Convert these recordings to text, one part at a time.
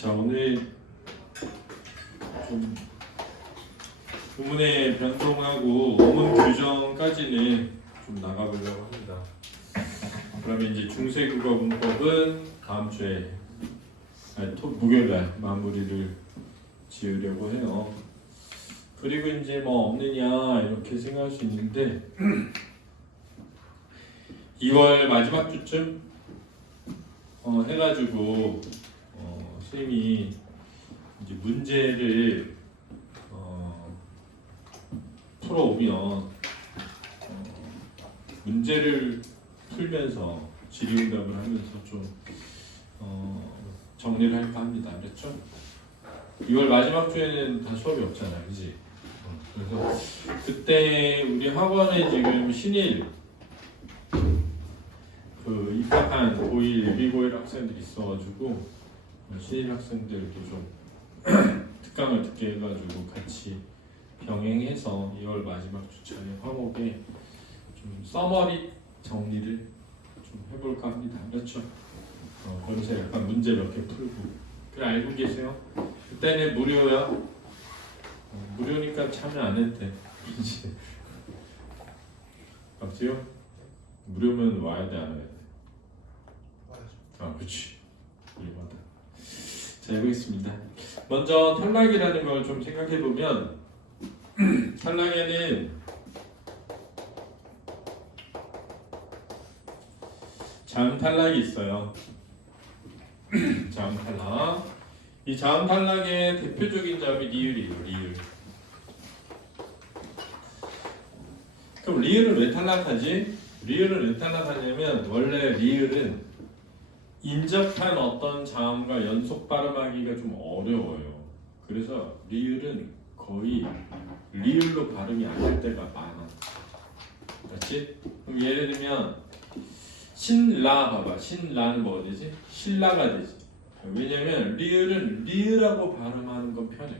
자, 오늘 좀 구문의 변동하고 어문 규정까지는 좀 나가보려고 합니다. 그러면 이제 중세국어 문법은 다음 주에 목요일날 마무리를 지으려고 해요. 그리고 이제 뭐 없느냐 이렇게 생각할 수 있는데 2월 마지막 주쯤 해가지고 선생님이 이제 문제를 풀어오면 문제를 풀면서 질의응답을 하면서 좀 정리를 할까 합니다. 그렇죠? 2월 마지막 주에는 다 수업이 없잖아요, 그지? 그래서 그때 우리 학원에 지금 신일 그 입학한 고1, 예비 고1 학생들이 있어가지고 신일 학생들도 좀 특강을 듣게 해가지고 같이 병행해서 2월 마지막 주차에 화목에 좀 서머리 정리를 좀 해볼까 합니다. 그렇죠? 그래서 약간 문제 몇 개 풀고 그래 알고 계세요? 그때는 무료야. 무료니까 참여 안 해도 돼. 맞지요? 무료면 와야 돼, 안 와야 돼? 아, 그렇지. 무료마다. 자, 해보겠습니다. 먼저 탈락이라는 걸 좀 생각해 보면 탈락에는 자음 탈락이 있어요. 자음 탈락. 이 자음 탈락의 대표적인 자음이 리을이에요. 리을. 그럼 리을은 왜 탈락하지? 리을은 왜 탈락하냐면 원래 리을은 인접한 어떤 자음과 연속 발음하기가 좀 어려워요. 그래서 리을은 거의 리을로 발음이 안 될 때가 많아. 그렇지? 그럼 예를 들면 신라 봐봐. 신라는 뭐가 되지? 신라가 되지. 왜냐면 리을은 리을하고 발음하는 건 편해.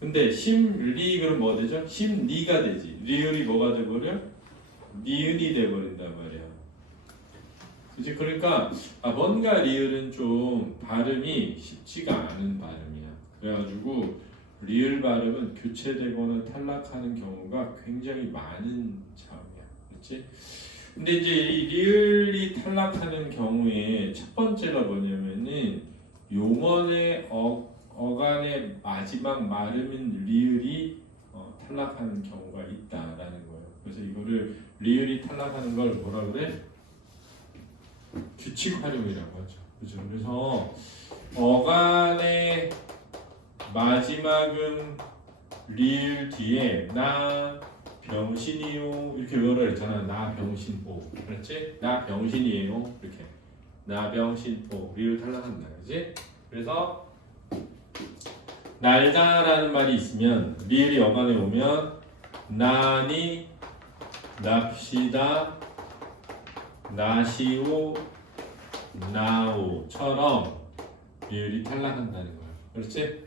근데 심리 그럼 뭐가 되죠? 심리가 되지. 리을이 뭐가 돼버려? 니은이 돼버린단 말이야. 그치? 그러니까 뭔가 리을은 좀 발음이 쉽지가 않은 발음이야. 그래가지고 리을 발음은 교체되거나 탈락하는 경우가 굉장히 많은 자음이야. 그렇지? 근데 이제 이 리을이 탈락하는 경우에 첫 번째가 뭐냐면은 용언의 어간의 마지막 발음인 리을이 탈락하는 경우가 있다라는 거예요. 그래서 이거를 리을이 탈락하는 걸 뭐라 그래? 규칙 활용이라고 하죠. 그죠? 그래서 어간의 마지막은 리을 뒤에 나 병신이요 이렇게 외우라 했잖아. 나 병신오. 그렇지? 나 병신이에요. 이렇게 나 병신오 리을 탈락한다. 그렇지? 그래서 날다라는 말이 있으면 리을이 어간에 오면 나니 납시다 나시오 나오처럼 리을이 탈락한다는 거야. 그렇지?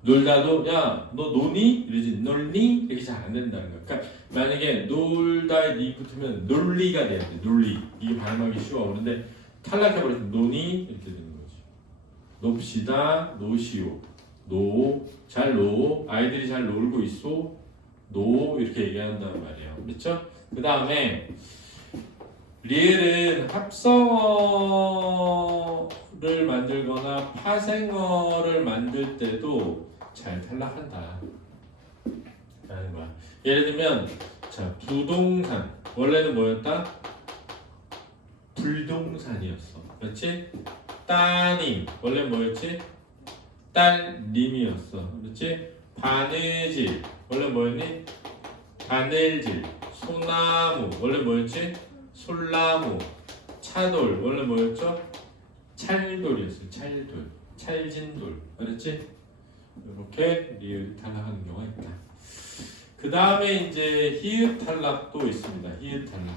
놀다도 야 너 노니? 이러지 놀니? 이렇게 잘 안 된다는 거야. 그러니까 만약에 놀다에 니 붙으면 논리가 돼야 돼. 논리. 이게 발음하기 쉬워. 그런데 탈락해버리면 노니? 이렇게 되는 거지. 놉시다 노시오 노 잘 노 아이들이 잘 놀고 있어 노 이렇게 얘기한단 말이에요. 그렇죠? 그 다음에 리을은 합성어를 만들거나 파생어를 만들 때도 잘 탈락한다 라는 거야. 예를 들면 자 부동산 원래는 뭐였다? 불동산이었어. 그렇지? 따님 원래 뭐였지? 딸님이었어. 그렇지? 바느질 원래 뭐였니? 바늘질. 소나무 원래 뭐였지? 솔나무. 차돌 원래 뭐였죠? 찰돌이었어요. 찰돌. 찰진돌. 그렇지? 이렇게 리을 탈락하는 경우가 있다. 그 다음에 이제 히읗 탈락도 있습니다. 히읗 탈락.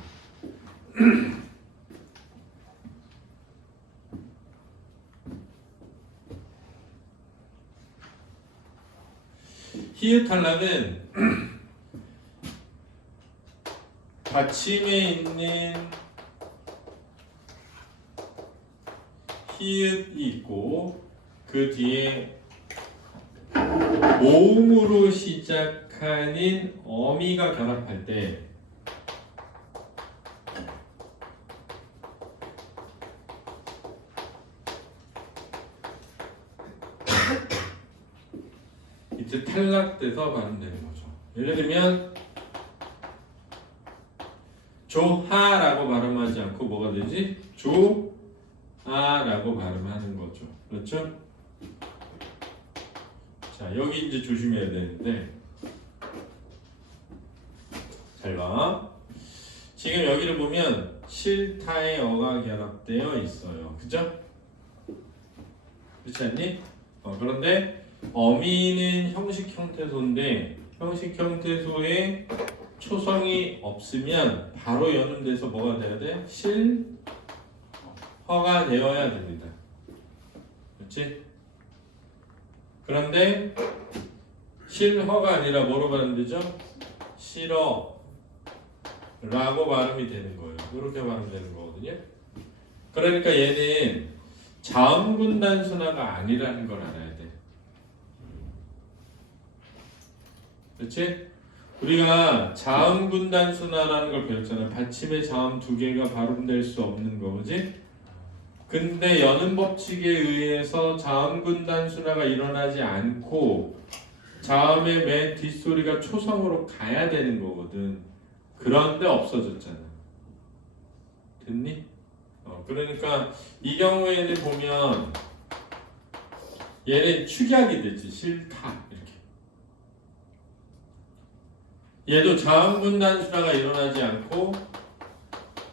히읗 탈락은 받침에 있는 히읗이 있고 그 뒤에 모음으로 시작하는 어미가 결합할 때 이제 탈락돼서 발음되는 거죠. 예를 들면 조하라고 발음하지 않고 뭐가 되지? 조아라고 발음하는 거죠. 그렇죠? 자, 여기 이제 조심해야 되는데 잘 봐. 지금 여기를 보면 실타의 어가 결합되어 있어요. 그죠? 그렇지 않니? 그런데 어미는 형식 형태소인데 형식 형태소에 초성이 없으면 바로 연음돼서 뭐가 돼야 돼? 실허가 되어야 됩니다. 그렇지? 그런데 실허가 아니라 뭐로 발음되죠? 실어 라고 발음이 되는 거예요. 이렇게 발음되는 거거든요. 그러니까 얘는 자음군 단순화가 아니라는 걸 알아야 돼. 그렇지? 우리가 자음군 단순화라는 걸 배웠잖아요. 받침의 자음 두 개가 발음될 수 없는 거지. 근데 연음 법칙에 의해서 자음군 단순화가 일어나지 않고 자음의 맨 뒷소리가 초성으로 가야 되는 거거든. 그런데 없어졌잖아. 됐니? 그러니까 이 경우에는 보면 얘는 축약이 되지. 싫다 이렇게. 얘도 자음군 단순화가 일어나지 않고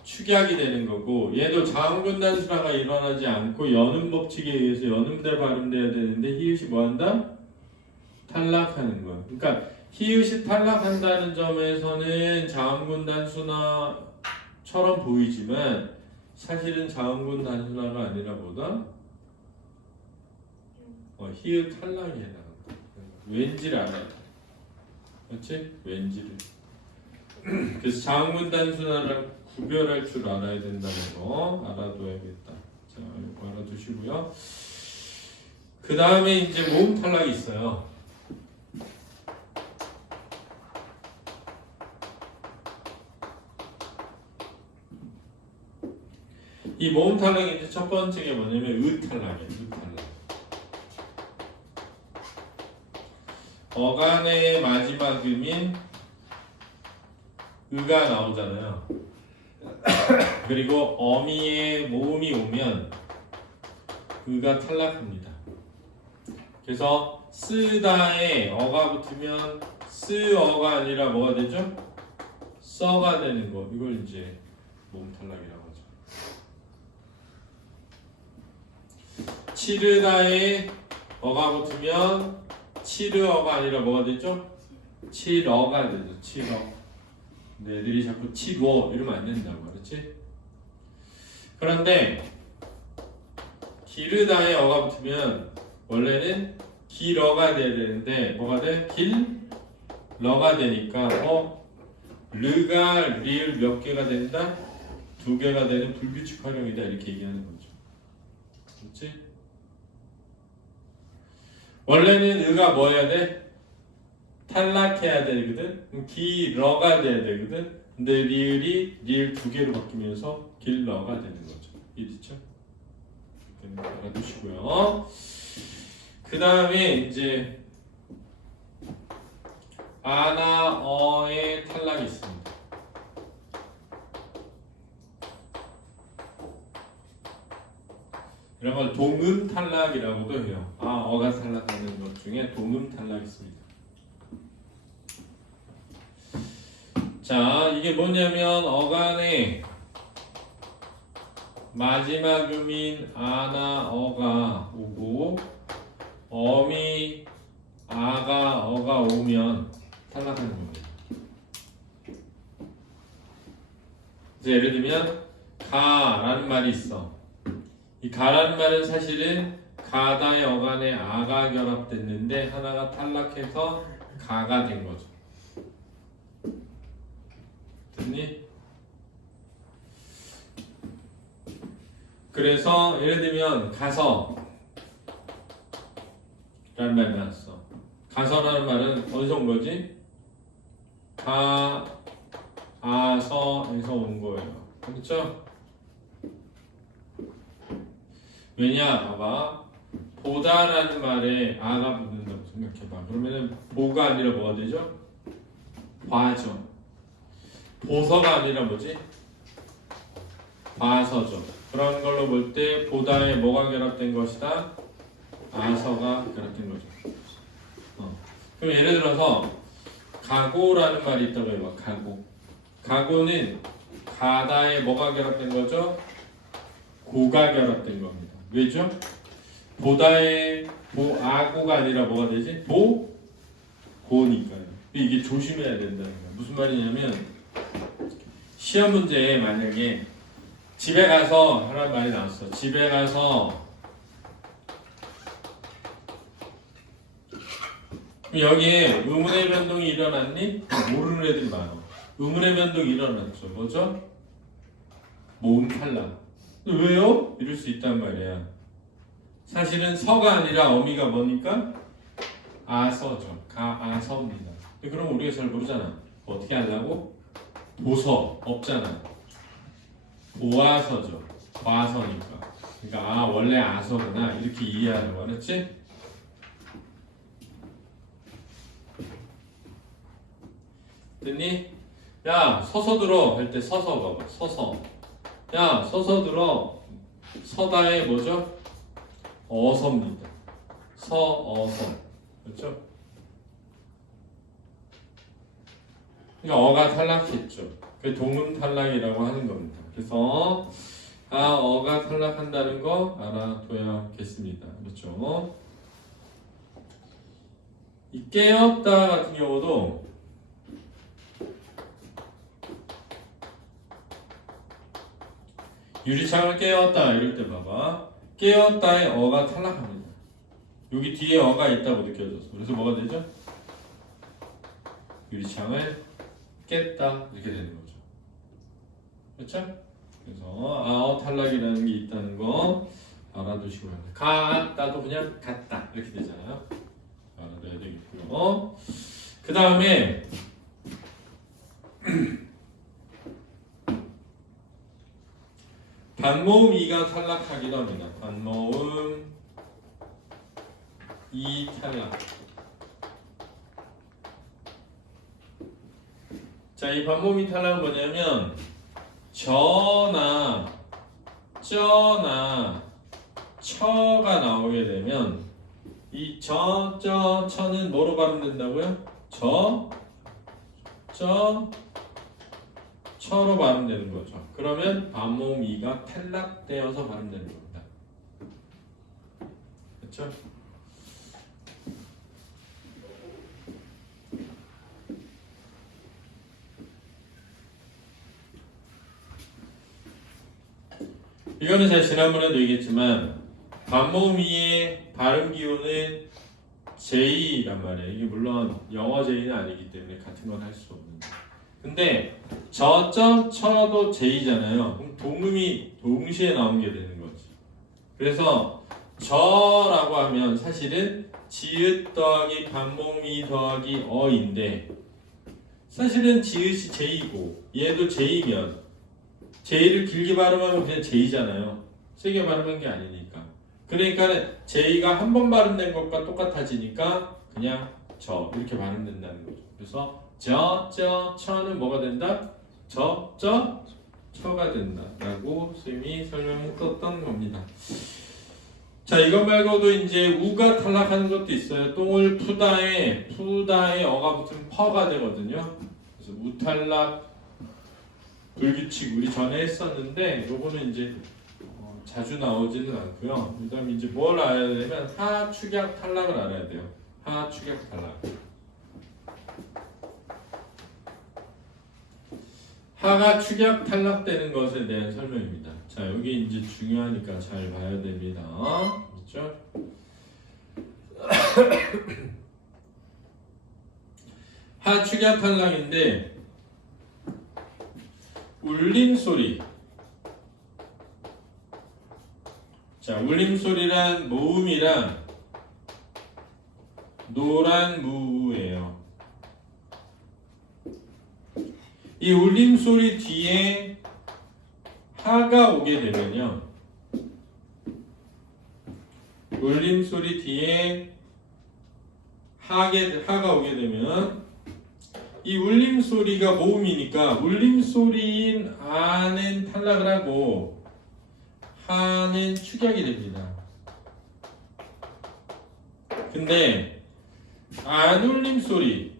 축약이 되는 거고, 얘도 자음군 단순화가 일어나지 않고 연음 법칙에 의해서 연음대 발음돼야 되는데 히읗이 뭐한다? 탈락하는 거야. 그러니까 히읗이 탈락한다는 점에서는 자음군 단순화처럼 보이지만 사실은 자음군 단순화가 아니라 뭐다? 히읗 탈락이 해당한다. 왠지를 알아야 돼. 그렇지? 왠지를. 그래서 자음군 단순화를 구별할 줄 알아야 된다는 거 알아둬야겠다. 자, 이거 알아두시고요. 그 다음에 이제 모음 탈락이 있어요. 이 모음 탈락이 이제 첫 번째가 뭐냐면 의 탈락이에요. 의 탈락. 어간의 마지막 음인 의가 나오잖아요. 그리고 어미의 모음이 오면 의가 탈락합니다. 그래서 쓰다에 어가 붙으면 쓰어가 아니라 뭐가 되죠? 써가 되는 거. 이걸 이제 모음 탈락이라고 하죠. 치르다에 어가 붙으면 치르어가 아니라 뭐가 되죠? 칠어가 되죠. 칠어. 근데 애들이 자꾸 치워 이러면 안 된다고. 그렇지? 그런데 기르다에 어가 붙으면 원래는 길어가 돼야 되는데 뭐가 돼? 길러가 되니까 르가 리을 몇 개가 된다? 두 개가 되는 불규칙 활용이다 이렇게 얘기하는 거죠. 그렇지? 원래는 의가 뭐 해야 돼? 탈락해야 되거든? 길러가 돼야 되거든? 근데 리을이 리을 두 개로 바뀌면서 길러가 되는 거죠. 이해됐죠? 알아두시고요. 그 다음에 이제 아나 어의 탈락이 있습니다. 이런 걸 동음 탈락이라고도 해요. 어가 탈락하는 것 중에 동음 탈락이 있습니다. 자, 이게 뭐냐면 어간의 마지막 음인 아나 어가 오고 어미 아가 어가 오면 탈락하는 겁니다. 그래서 예를 들면 가라는 말이 있어. 이 가라는 말은 사실은 가다의 어간에 아가 결합됐는데 하나가 탈락해서 가가 된 거죠. 됐니? 그래서 예를 들면 가서 라는 말이 나왔어. 가서라는 말은 어디서 온 거지? 아서에서 온 거예요. 그렇죠? 왜냐? 봐봐. 보다라는 말에 아가 붙는다고 생각해봐. 그러면은 보가 아니라 뭐가 되죠? 과죠. 보서가 아니라 뭐지? 과서죠. 그런 걸로 볼 때 보다에 뭐가 결합된 것이다? 아서가 결합된 거죠. 그럼 예를 들어서 가고라는 말이 있다고 해봐. 가고. 가고는 가다에 뭐가 결합된 거죠? 고가 결합된 겁니다. 왜죠? 보다에 아고가 아니라 뭐가 되지? 고니까요. 이게 조심해야 된다는 거야. 무슨 말이냐면 시험 문제에 만약에 집에 가서 하라는 말이 나왔어. 집에 가서 여기에 의문의 변동이 일어났니? 모르는 애들이 많아. 의문의 변동이 일어났죠. 뭐죠? 모음 탈락. 왜요? 이럴 수 있단 말이야. 사실은 서가 아니라 어미가 뭐니까? 아서죠. 가아서입니다. 그럼 우리가 잘 모르잖아. 어떻게 하려고? 보서 없잖아. 보아서죠. 과서니까. 그러니까 원래 아서구나 이렇게 이해하는 거 알았지? 됐니? 야 서서 들어 할 때 서서 봐봐. 서서. 야 서서 들어. 서다의 뭐죠? 어서입니다. 서어서. 그렇죠? 그러니까 어가 탈락했죠. 그 동음 탈락이라고 하는 겁니다. 그래서 어가 탈락한다는 거 알아둬야겠습니다. 그렇죠? 이 깨었다 같은 경우도 유리창을 깨었다 이럴 때 봐봐. 깨었다의 어가 탈락합니다. 여기 뒤에 어가 있다고 느껴졌어. 그래서 뭐가 되죠? 유리창을 깼다 이렇게 되는 거죠. 그렇죠? 그래서 어 탈락이라는 게 있다는 거 알아두시고 합니다. 갔다도 그냥 갔다 이렇게 되잖아요. 알아둬야 되겠고요. 그 다음에 반모음 2가 탈락하기도 합니다. 반모음 2 탈락. 자, 이 반모음 2 탈락은 뭐냐면 저나 쩌나 처가 나오게 되면 이 처는 뭐로 발음된다고요? 처로 발음되는 거죠. 그러면 반모음 2가 탈락되어서 발음되는 겁니다. 그렇죠? 이거는 제가 지난번에도 얘기했지만 반모음 2의 발음 기호는 J란 말이에요. 이게 물론 영어 J는 아니기 때문에 같은 건 할 수 없는데. 근데 처도 J잖아요. 그럼 동음이 동시에 나온 게 되는 거지. 그래서 저라고 하면 사실은 지읒 더하기 반모음2 더하기 어인데 사실은 지읒이 J이고 얘도 J면 J를 길게 발음하면 그냥 J잖아요. 세게 발음한 게 아니니까. 그러니까 J가 한 번 발음된 것과 똑같아지니까 그냥 저 이렇게 발음된다는 거죠. 그래서 처는 뭐가 된다? 처가 된다라고 쌤이 설명했었던 겁니다. 자, 이것 말고도 이제 우가 탈락하는 것도 있어요. 똥을 푸다에 어가 붙으면 퍼가 되거든요. 그래서 우탈락 불규칙 우리 전에 했었는데 요거는 이제 자주 나오지는 않고요. 그다음에 이제 뭘 알아야 되냐면 하축약 탈락을 알아야 돼요. 하축약 탈락. 하가 축약 탈락되는 것에 대한 설명입니다. 자, 여기 이제 중요하니까 잘 봐야 됩니다. 그렇죠? 하 축약 탈락인데 울림 소리 자, 울림소리란 모음이랑 노란 무예요. 이 울림소리 뒤에 하가 오게 되면요. 울림소리 뒤에 하가 오게 되면 이 울림소리가 모음이니까 울림소리인 아는 탈락을 하고 하는 축약이 됩니다. 근데 안울림소리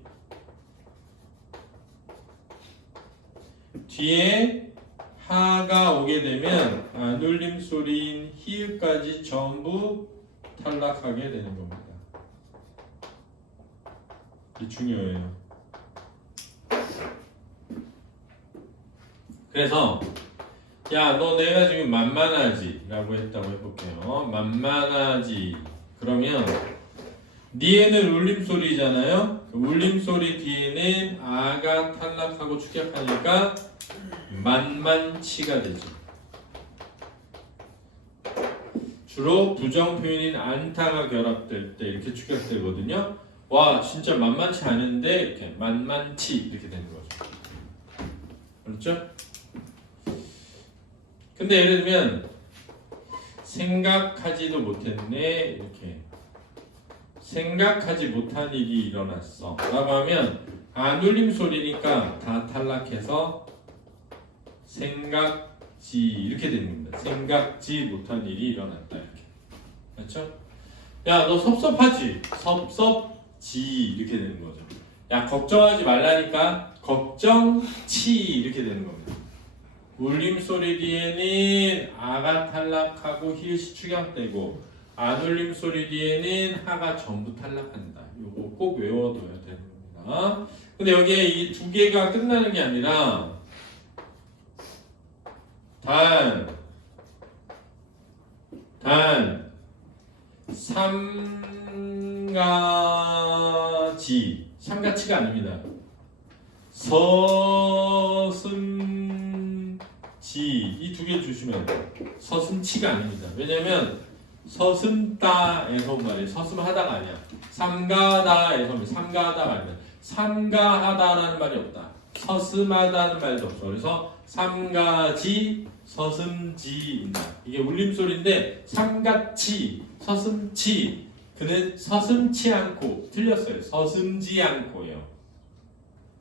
뒤에 하가 오게 되면 안울림소리인 히읗까지 전부 탈락하게 되는 겁니다. 이게 중요해요. 그래서 야, 너 내가 지금 만만하지? 라고 했다고 해볼게요. 만만하지. 그러면 니에는 울림소리잖아요. 울림소리 뒤에는 아가 탈락하고 축약하니까 만만치가 되죠. 주로 부정 표현인 안타가 결합될 때 이렇게 축약되거든요. 와, 진짜 만만치 않은데 이렇게 만만치 이렇게 되는 거죠. 그렇죠? 근데 예를 들면 생각하지도 못했네 이렇게 생각하지 못한 일이 일어났어 라고 하면 안울림 소리니까 다 탈락해서 생각지 이렇게 되는 겁니다. 생각지 못한 일이 일어났다 이렇게. 그렇죠? 야, 너 섭섭하지? 섭섭지 이렇게 되는 거죠. 야, 걱정하지 말라니까 걱정치 이렇게 되는 겁니다. 울림소리 뒤에는 아가 탈락하고 히읗이 축약되고 안울림 소리 뒤에는 하가 전부 탈락한다. 이거 꼭 외워둬야 되는 겁니다. 근데 여기에 이 두 개가 끝나는 게 아니라 단 삼가지 삼가치가 아닙니다. 서슴지 이 두 개 주시면 돼요. 서슴치가 아닙니다. 왜냐면 서슴다에서 온 말이에요. 서슴하다가 아니야. 삼가다에서 온 삼가다가 아니야. 삼가하다라는 말이 없다. 서슴하다는 말도 없어. 그래서 삼가지 서슴지입니다. 이게 울림소리인데 삼가치 서슴치 그는 서슴치 않고 틀렸어요. 서슴지 않고예요.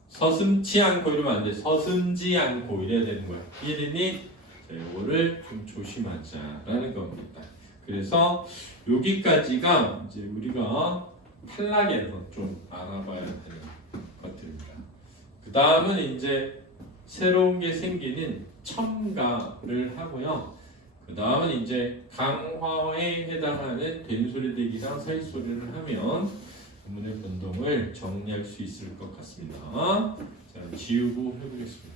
서슴치 않고 이러면 안 돼. 서슴지 않고 이래야 되는 거야. 이해됐니? 자, 이거를 좀 조심하자라는 겁니다. 그래서 여기까지가 이제 우리가 탈락에서 좀 알아봐야 되는 것들입니다. 그 다음은 이제 새로운 게 생기는 첨가를 하고요. 그 다음은 이제 강화에 해당하는 된소리대기랑 서있소리를 하면 구문의 변동을 정리할 수 있을 것 같습니다. 자, 지우고 해보겠습니다.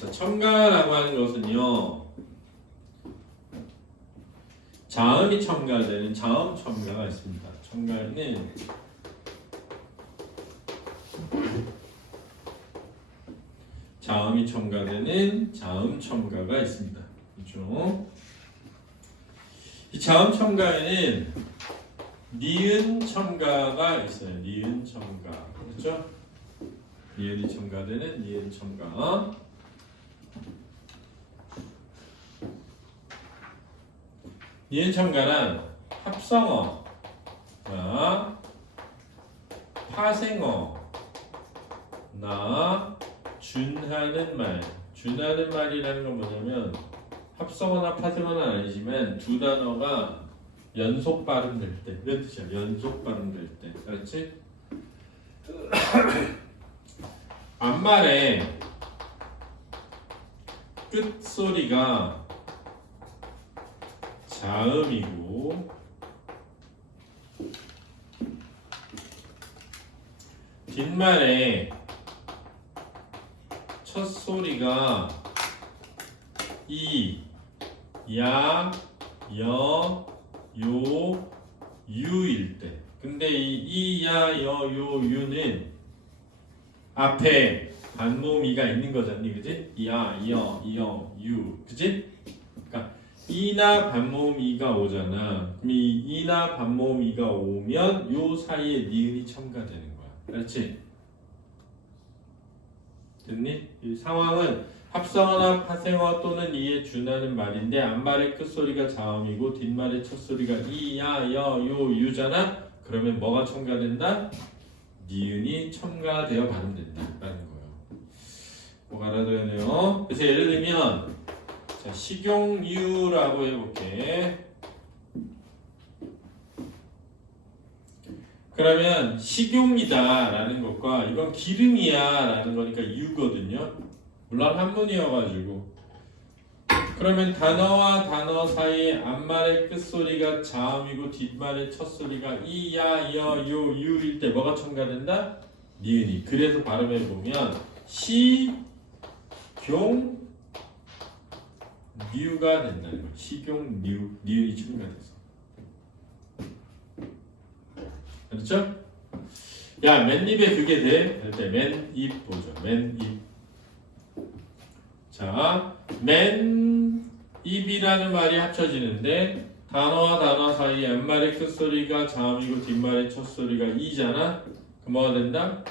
자, 첨가라고 하는 것은요, 자음이 첨가되는 자음 첨가가 있습니다. 첨가는 자음이 첨가되는 자음 첨가가 있습니다. 그렇죠? 이 자음 첨가에는 니은 첨가가 있어요. 니은 첨가. 그렇죠? 니은이 첨가되는 니은 첨가. 니은 첨가는 합성어, 파생어, 준하는 말. 준하는 말이라는 건 뭐냐면 합성어나 파생어는 아니지만 두 단어가 연속 발음될 때 이런 뜻이야. 연속 발음될 때. 알았지? 앞말에 끝소리가 자음이고 뒷말에 첫 소리가 이, 야, 여, 요, 유일 때. 근데 이, 야, 여, 요, 유는 앞에 반모음이가 있는 거잖니, 그지? 야, 여, 유, 그지? 그러니까 이나 반모음 이가 오잖아. 그럼 이 이나 반모음 이가 오면 요 사이에 니은이 첨가되는 거야. 그렇지? 됐니? 이 상황은 합성어나 파생어 또는 이에 준하는 말인데 앞말의 끝소리가 자음이고 뒷말의 첫소리가 이, 야, 여, 요, 유잖아? 그러면 뭐가 첨가된다? 니은이 첨가되어 발음된다라는 거예요. 꼭 알아둬야 돼요. 그래서 예를 들면 자, 식용유라고 해볼게. 그러면 식용이다라는 것과 이건 기름이야라는 거니까 유거든요. 물론 한문이어가지고. 그러면 단어와 단어 사이에 앞말의 끝소리가 자음이고 뒷말의 첫소리가 이, 야, 여, 요, 유일 때 뭐가 첨가된다? 니은이. 그래서 발음해보면 식용 뉴가 된다는 거야. 식용 뉴, 니은이 첨가돼서. 그렇죠? 야, 맨입에 그게 돼? 할 때 맨입 보죠. 맨입. 자, 맨입이라는 말이 합쳐지는데 단어와 단어 사이에 앞말의 끝소리가 자음이고 뒷말의 첫소리가 이잖아? 그럼 뭐가 된다?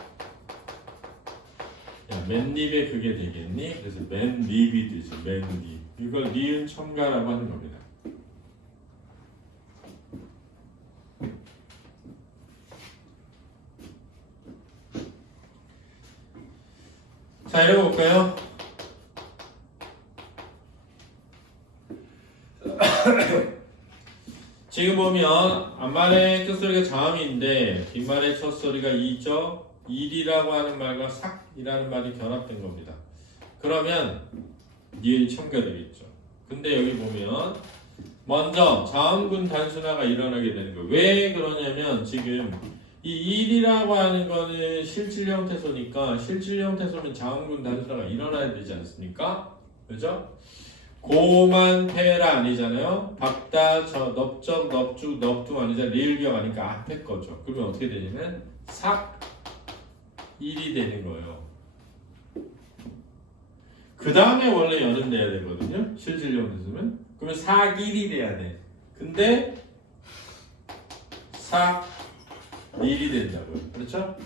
야, 맨입에 그게 되겠니? 그래서 맨입이 되지. 맨입. 이걸 니은 첨가라고 하는 겁니다. 자, 읽어볼까요? 지금 보면 앞말의 끝소리가 자음인데 뒷말의 첫소리가 이죠. 일이라고 하는 말과 삭이라는 말이 결합된 겁니다. 그러면 니은이 첨가되겠죠. 근데 여기 보면 먼저 자음군 단순화가 일어나게 되는 거예요. 왜 그러냐면 지금 이 일이라고 하는 거는 실질형 태소니까 실질형 태소는 자음군 단순화가 일어나야 되지 않습니까? 그죠? 고만패라 아니잖아요. 박다, 저, 넙적, 넙죽, 넙둥 아니잖아. 리을기억 아니까 앞에 거죠. 그러면 어떻게 되냐면 삭 일이 되는 거예요. 그 다음에 원래 연은 돼야 되거든요. 실질형 태소면. 그러면 삭일이 돼야 돼. 근데 삭일이 된다고요. 그렇죠?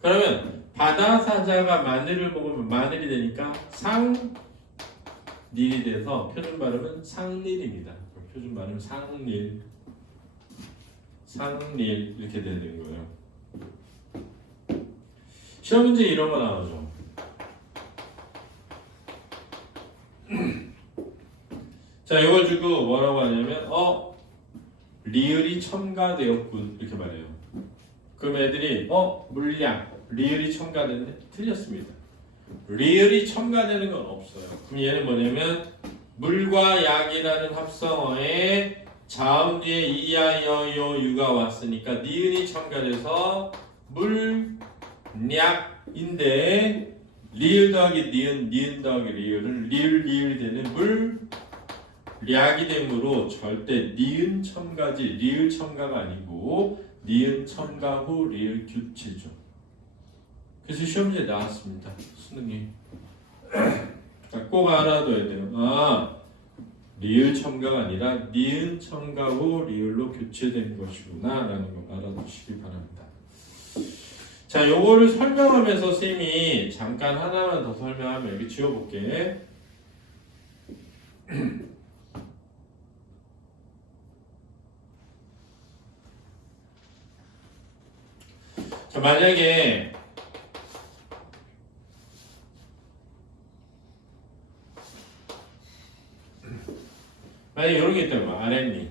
그러면 바다사자가 마늘을 먹으면 마늘이 되니까 상닐이 돼서 표준 발음은 상닐입니다. 표준 발음 상닐, 상닐 이렇게 되는 거예요. 시험 문제 이런 거 나오죠. 자, 이걸 주고 뭐라고 하냐면 리을이 첨가되었군 이렇게 말해요. 그럼 애들이 물량 리을이 첨가됐네? 틀렸습니다. 리을이 첨가되는 건 없어요. 그럼 얘는 뭐냐면 물과 약이라는 합성어에 자음 뒤에 이야 여요 유가 왔으니까 니은이 첨가돼서 물약인데 리을 더하기 니은 더하기 리을은 리을 되는 물약이 되므로 절대 니은 첨가지 리을 첨가가 아니고 니은 첨가 후 리을 교체죠. 그래서 시험 문제 나왔습니다. 수능이. 자, 꼭 알아둬야 돼요. 리을 첨가가 아니라 니은 첨가 후 리을로 교체된 것이구나 라는 거 알아두시기 바랍니다. 자, 요거를 설명하면서 쌤이 잠깐 하나만 더 설명하면 여기 지워볼게. 자, 만약에 이런 게 있다면 아랫니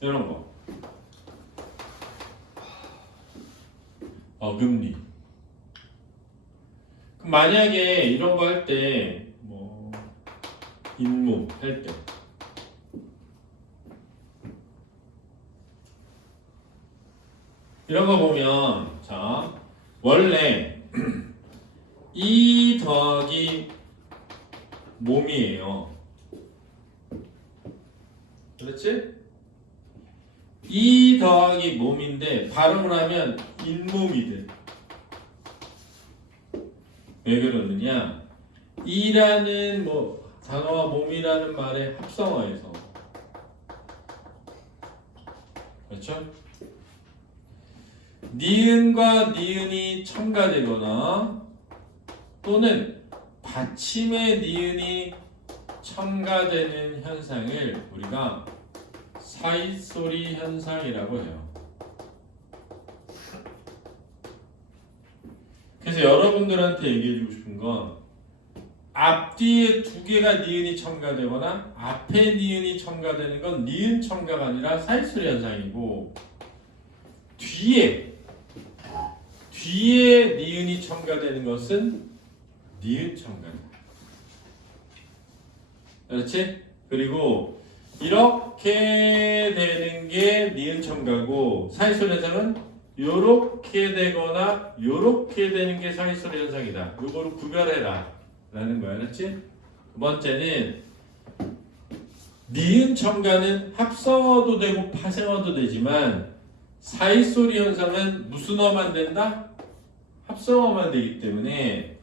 이런 거 어금니. 그럼 만약에 이런 거 할 때 뭐 임무 할 때 이런 거 보면 자 원래 이 더하기 몸이에요. 그렇지? 이 더하기 몸인데 발음을 하면 잇몸이 돼. 왜 그러느냐? 이라는 뭐 단어와 몸이라는 말의 합성어에서, 그렇죠? 니은과 니은이 첨가되거나 또는 받침의 니은이 첨가되는 현상을 우리가 사이소리 현상이라고 해요. 그래서 여러분들한테 얘기해주고 싶은 건 앞뒤에 두 개가 니은이 첨가되거나 앞에 니은이 첨가되는 건 니은 첨가가 아니라 사이소리 현상이고, 뒤에 니은이 첨가되는 것은 니은 첨가다. 그렇지? 그리고 이렇게 되는 게 니은 첨가고, 사이소리 현상은 요렇게 되거나 요렇게 되는 게 사이소리 현상이다. 요거를 구별해라 라는 거야. 알았지? 두 번째는 니은 첨가는 합성어도 되고 파생어도 되지만 사이소리 현상은 무슨 어만 된다? 합성어만 되기 때문에,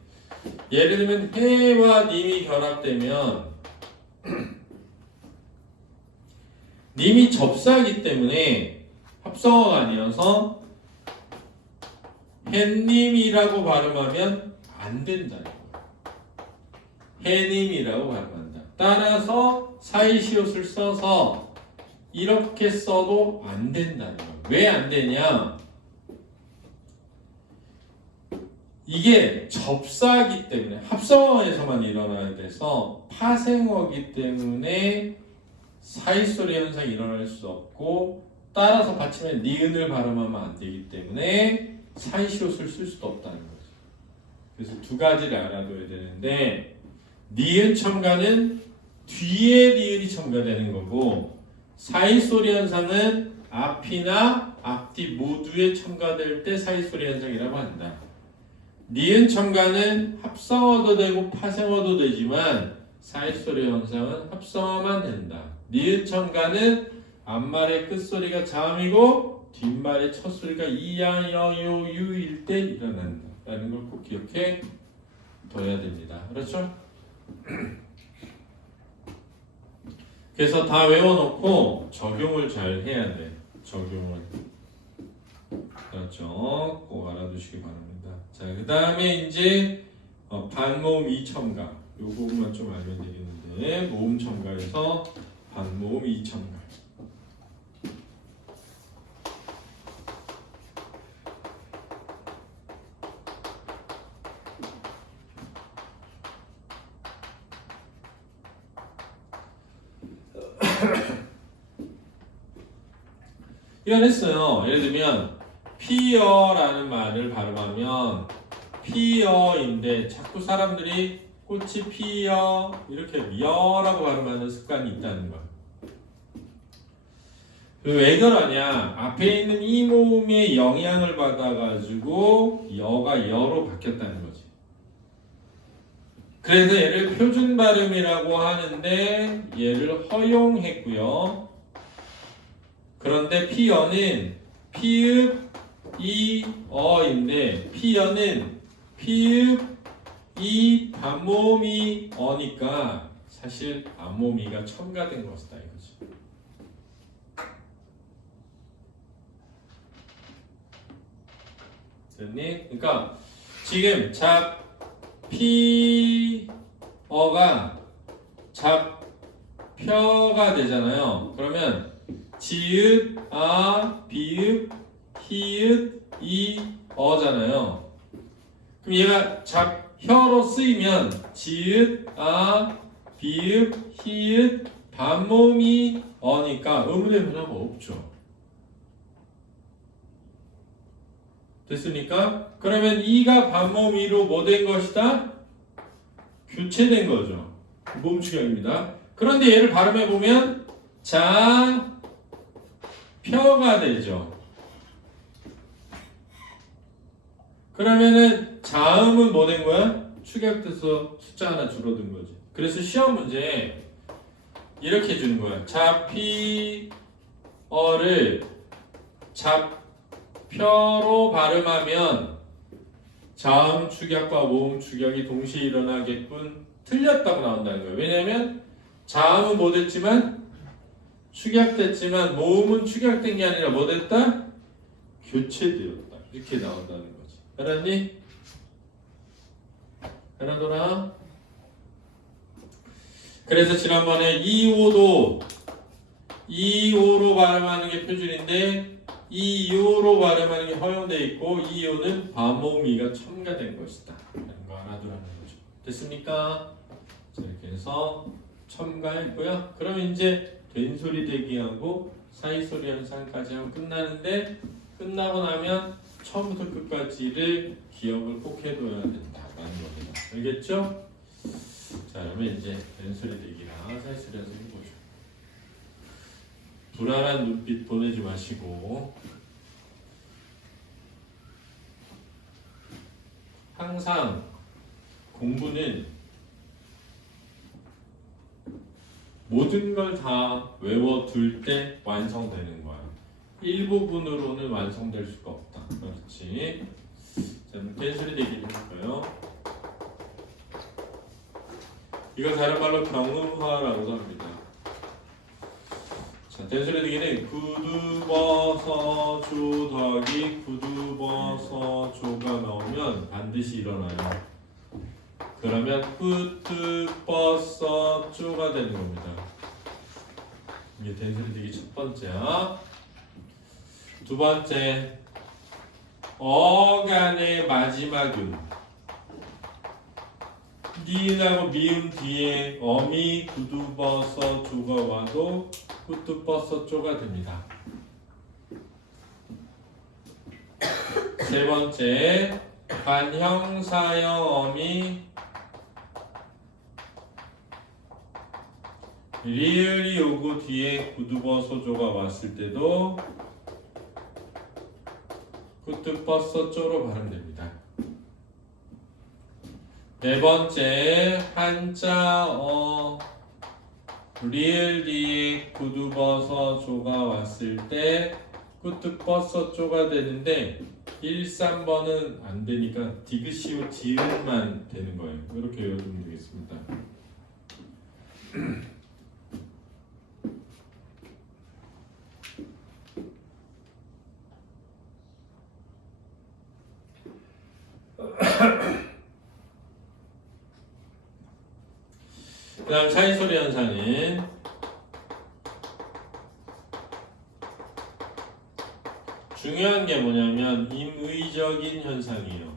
예를 들면 해와 님이 결합되면 님이 접사하기 때문에 합성어가 아니어서 해님이라고 발음하면 안 된다는 거예요. 해님이라고 발음한다. 따라서 사이시옷을 써서 이렇게 써도 안 된다는 거예요. 왜 안 되냐? 이게 접사기 때문에, 합성어에서만 일어나야 돼서 파생어기 때문에 사이소리 현상이 일어날 수 없고, 따라서 받침에 니은을 발음하면 안 되기 때문에 사이시옷을 쓸 수도 없다는 거죠. 그래서 두 가지를 알아둬야 되는데, 니은 첨가는 뒤에 니은이 첨가되는 거고, 사이소리 현상은 앞이나 앞뒤 모두에 첨가될 때 사이소리 현상이라고 한다. 니은 첨가는 합성어도 되고 파생어도 되지만 사이소리 현상은 합성어만 된다. 니은 첨가는 앞말의 끝소리가 자음이고 뒷말의 첫소리가 이야, 여, 요, 유일 때 일어난다 라는 걸 꼭 기억해 둬야 됩니다. 그렇죠? 그래서 다 외워놓고 적용을 잘 해야 돼. 적용을. 그렇죠? 꼭 알아두시기 바랍니다. 자, 그 다음에 이제 반모음 이첨가. 요 부분만 좀 알면 되겠는데, 모음 첨가에서 반모음 이첨가. 이건 했어요. 예를 들면 피어라는 말을 발음하면 피어인데 자꾸 사람들이 꽃이 피어 이렇게 여라고 발음하는 습관이 있다는 거야. 왜 그러냐? 앞에 있는 이 모음의 영향을 받아가지고 여가 여로 바뀌었다는 거지. 그래서 얘를 표준 발음이라고 하는데 얘를 허용했고요. 그런데 피어는 피읍 이 어인데, 피어는 피읍 이 반모음이 어니까 사실 앞모음이가 첨가된 것이다 이거지. 됐니? 그러니까 지금 잡 피어가 잡혀가 되잖아요. 그러면 지읒, 아, 비읒, 히읗, 이, 어잖아요. 그럼 얘가 잡혀로 쓰이면 지읒, 아, 비읒, 히읗, 반모음이 어니까 의문의 변화가 없죠. 됐습니까? 그러면 이가 반모음이로 뭐 된 것이다? 교체된 거죠. 모음 추격입니다. 그런데 얘를 발음해 보면 자, 표가 되죠. 그러면은 자음은 뭐 된 거야? 축약돼서 숫자 하나 줄어든 거지. 그래서 시험 문제에 이렇게 주는 거야. 자피어를 잡혀로 발음하면 자음 축약과 모음 축약이 동시에 일어나겠군. 틀렸다고 나온다는 거예요. 왜냐하면 자음은 뭐 됐지만 축약됐지만 모음은 축약된 게 아니라 뭐 됐다? 교체되었다. 이렇게 나온다는 거지. 알았니? 알아둬라. 그래서 지난번에 2호로 발음하는 게 표준인데 2호로 발음하는 게 허용되어 있고 2호는 반모음이가 첨가된 것이다. 라는 거 알아두라는 거죠. 됐습니까? 자, 이렇게 해서 첨가했고요. 그러면 이제 된소리 대기하고 사이소리 현상까지 하면 끝나는데 끝나고 나면 처음부터 끝까지를 기억을 꼭 해둬야 된다라는 겁니다. 알겠죠? 자, 그러면 이제 된소리 대기랑 사이소리 현상 해보죠. 불안한 눈빛 보내지 마시고 항상 공부는 모든 걸 다 외워둘 때 완성되는 거야. 일부분으로는 완성될 수가 없다. 그렇지. 자, 된소리 대기를 해볼까요? 이걸 다른 말로 경음화라고 합니다. 자, 된소리 대기는 구두버섯 더하기 구두버섯조가 나오면 반드시 일어나요. 그러면 구두버섯조가 되는 겁니다. 이게 된소리 대기 첫 번째야. 두 번째, 어간의 마지막음. 니은하고 미음 뒤에 어미 구두버섯조가 와도 구두버섯조가 됩니다. 세 번째, 관형사형 어미 리을이 오고 뒤에 구두버섯조가 왔을 때도 구두버섯조로 발음됩니다. 네 번째, 한자 리을 뒤에 구두버섯조가 왔을 때 구두버섯조가 되는데 1, 3번은 안 되니까 디귿시오 지읒만 되는 거예요. 이렇게 외워두면 되겠습니다. 그 다음 사이소리 현상은 중요한 게 뭐냐면 임의적인 현상이에요.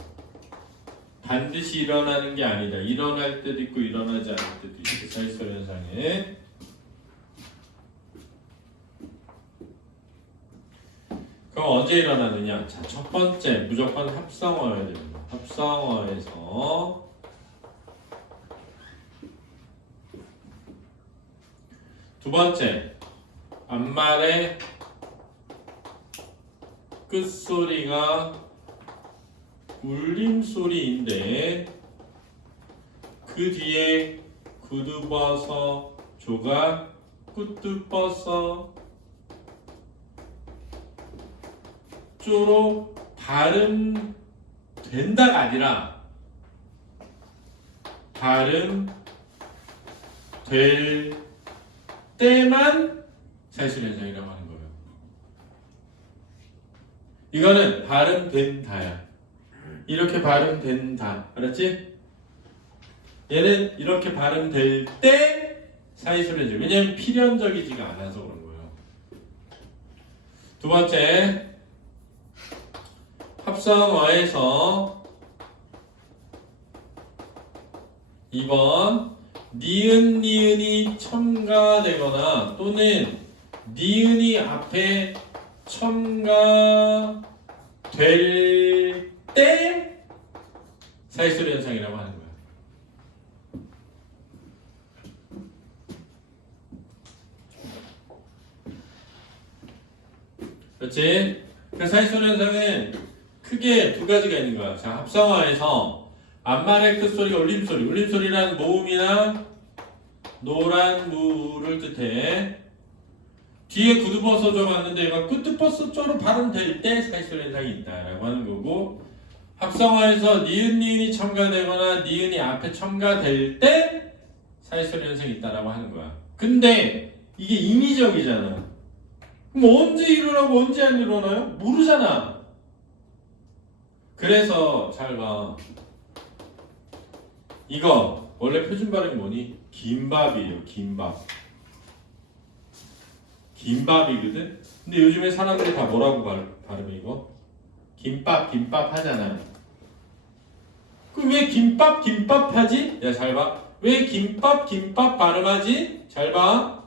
반드시 일어나는 게 아니다. 일어날 때도 있고 일어나지 않을 때도 있고 사이소리 현상에 그럼 언제 일어나느냐? 자, 첫 번째 무조건 합성어여야 됩니다. 합성어에서 두 번째, 앞말의 끝소리가 울림소리인데 그 뒤에 구두버섯 조가 꾸뚜버섯 조로 발음된다가 아니라 발음될 때만 사이소리 현상이라고 하는 거예요. 이거는 발음된다야. 이렇게 발음된다. 알았지? 얘는 이렇게 발음될 때 사이소리 현상. 왜냐면 필연적이지가 않아서 그런 거예요. 두 번째, 합성어에서 2번 니은이 첨가되거나 또는 니은이 앞에 첨가될 때 사이소리 현상이라고 하는 거야. 그렇지? 그 사이소리 현상은 크게 두 가지가 있는 거야. 자, 합성어에서 앞말의 끝소리가 울림소리. 울림소리란 모음이나 노란 무를 뜻해. 뒤에 구두버섯조가 왔는데 얘가 구두버섯조로 발음될 때 사이소리 현상이 있다라고 하는 거고, 합성어에서 니은이 첨가되거나 니은이 앞에 첨가될 때 사이소리 현상이 있다라고 하는 거야. 근데 이게 임의적이잖아. 그럼 언제 일어나고 언제 안 일어나요? 모르잖아. 그래서 잘 봐. 이거 원래 표준 발음이 뭐니? 김밥이에요. 김밥. 김밥이거든? 근데 요즘에 사람들이 다 뭐라고 발음해 이거? 김밥 김밥 하잖아. 그럼 왜 김밥 김밥 하지? 야, 잘 봐. 왜 김밥 김밥 발음하지? 잘 봐.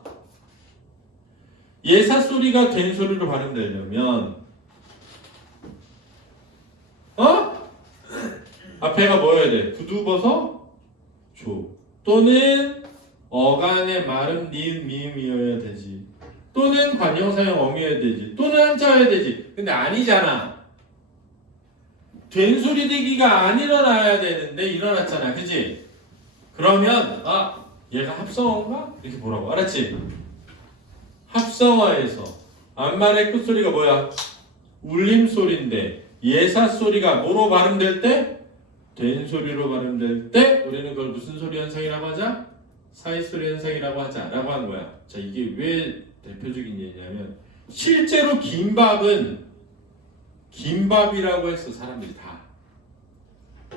예사 소리가 된 소리로 발음되려면 앞에가 뭐여야 돼? 구두버섯 조 또는 어간의 말음 니은 미음이어야 되지. 또는 관형사형 어미여야 되지. 또는 한자여야 되지. 근데 아니잖아. 된소리 되기가 안 일어나야 되는데 일어났잖아. 그치? 그러면 얘가 합성어인가? 이렇게 보라고. 알았지? 합성어에서 앞말의 끝소리가 뭐야? 울림소리인데 예사소리가 뭐로 발음될 때? 된소리로 발음될 때 우리는 그걸 무슨 소리 현상이라고 하자? 사이소리 현상이라고 하자라고 하는 거야. 자, 이게 왜 대표적인 예냐면 실제로 김밥은 김밥이라고 했어, 사람들이 다.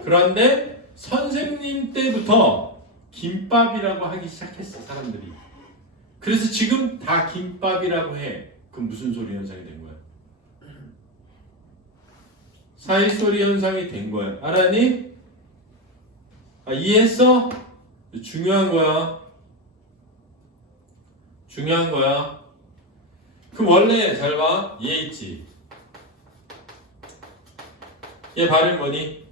그런데 선생님 때부터 김밥이라고 하기 시작했어, 사람들이. 그래서 지금 다 김밥이라고 해. 그럼 무슨 소리 현상이 된 거야? 사이소리 현상이 된 거야. 알았니? 이해했어? 중요한 거야. 중요한 거야. 그럼 원래 잘 봐. 얘 있지. 얘 발음 뭐니?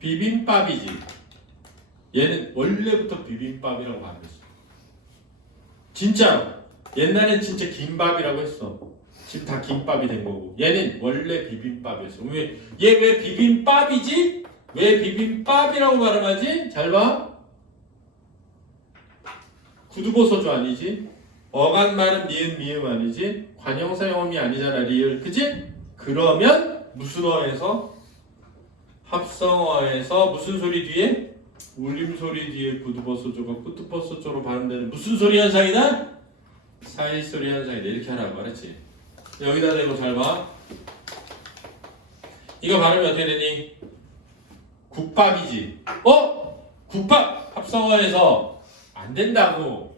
비빔밥이지. 얘는 원래부터 비빔밥이라고 발음했어. 진짜 옛날엔 진짜 김밥이라고 했어. 지금 다 김밥이 된 거고. 얘는 원래 비빔밥이었어. 얘 왜 비빔밥이지? 왜 비빔밥이라고 발음하지? 잘 봐. 구두버섯조 아니지? 어간 말은 니은 미음 아니지? 관형사 형음이 아니잖아. 리을. 그지? 그러면 무슨 어에서? 합성어에서 무슨 소리 뒤에? 울림소리 뒤에 구두버섯조가 꾸뚜버섯조로 발음되는 무슨 소리 현상이다? 사이소리 현상이다. 이렇게 하라고. 알았지? 여기다 대고 잘 봐. 이거 발음이 어떻게 되니? 국밥이지. 국밥! 합성어에서 안 된다고.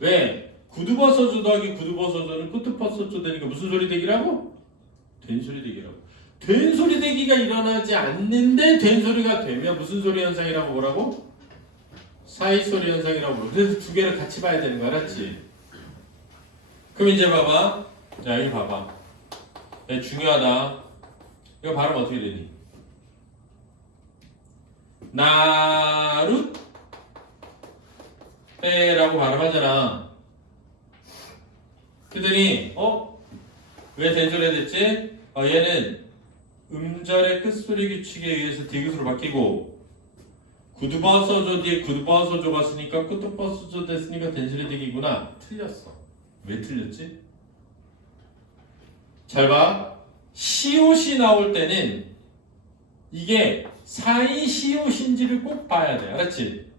왜? 구두버섯조 더하기 구두버섯조는 꾸뚜버섯조 되니까 무슨 소리 되기라고? 된소리 되기라고. 된소리 되기가 일어나지 않는데 된소리가 되면 무슨 소리 현상이라고 뭐라고? 사이소리 현상이라고 그러고. 그래서 두 개를 같이 봐야 되는 거 알았지? 그럼 이제 봐봐. 자, 여기 봐봐. 중요하다. 이거 발음 어떻게 되니? 나룻 빼라고 발음하잖아. 그랬더니 왜 된소리가 됐지? 얘는 음절의 끝소리 규칙에 의해서 디귿으로 바뀌고 구두버섯조 뒤에 구두버섯조가 쓰니까 꾸뚜버섯조 됐으니까 된소리 되기구나. 틀렸어. 왜 틀렸지? 잘 봐. 시옷이 나올 때는 이게 사이시옷인지를 꼭 봐야 돼. 알았지?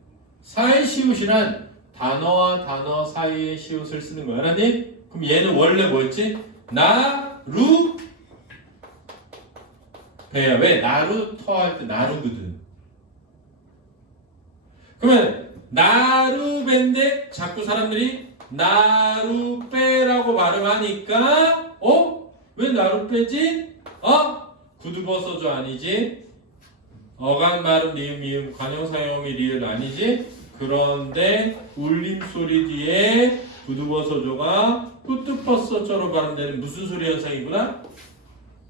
사이시옷이란 단어와 단어 사이의 시옷을 쓰는 거야. 알았니? 그럼 얘는 원래 뭐였지? 나루 배야. 왜? 나루터 할 때 나루거든. 그러면 나루배인데 자꾸 사람들이 나루배라고 발음하니까 왜 나루배지? 구두버섯조 아니지? 어간 발음 니은 미음 관형사형이 리을 아니지? 그런데 울림소리 뒤에 구두버섯조가 꾸뚜버섯조로 발음되는 무슨 소리 현상이구나?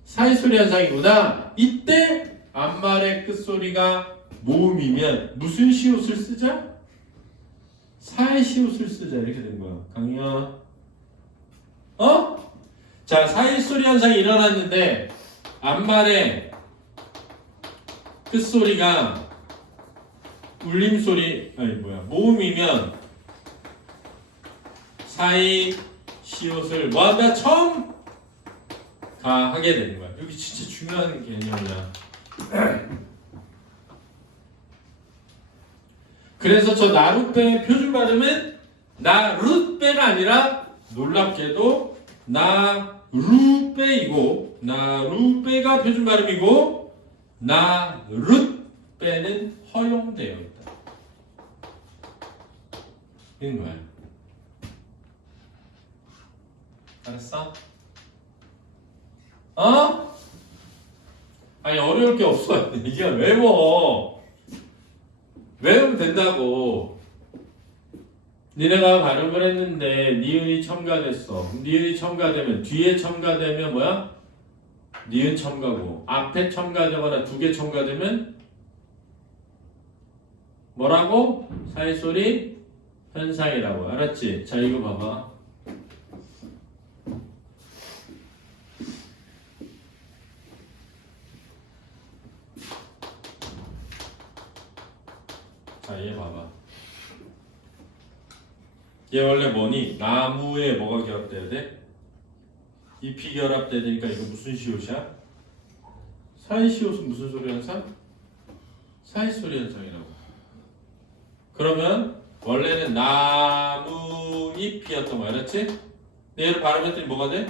사이소리 현상이구나. 이때 앞말의 끝소리가 모음이면 무슨 시옷을 쓰자? 사이시옷을 쓰자. 이렇게 된 거야. 강희야. 자, 사이소리 현상이 일어났는데 앞말에 끝소리가 울림소리 모음이면 사이 시옷을 뭐한다? 첨 가하게 되는 거야. 여기 진짜 중요한 개념이야. 그래서 저 나룻배의 표준 발음은 나룻배가 아니라 놀랍게도 나룻배이고 나룻배가 표준 발음이고 나룻배는 허용되어 있다. 이런 거야. 알았어? 어? 아니 어려울 게 없어. 이게 외우면 된다고. 니네가 발음을 했는데 니은이 첨가됐어. 니은이 첨가되면 뒤에 첨가되면 뭐야? 니은 첨가고 앞에 첨가되거나 두 개 첨가되면 뭐라고? 사이소리 현상이라고. 알았지? 자 이거 봐봐. 자, 얘 봐봐. 얘 원래 뭐니? 나무에 뭐가 결합돼야 돼? 잎이 결합돼야 되니까 이거 무슨 시옷이야? 사이시옷은 무슨 소리 현상? 사이소리 현상이라고. 그러면 원래는 나무잎이었던 거야, 알았지? 근데 얘를 발음했더니 뭐가 돼?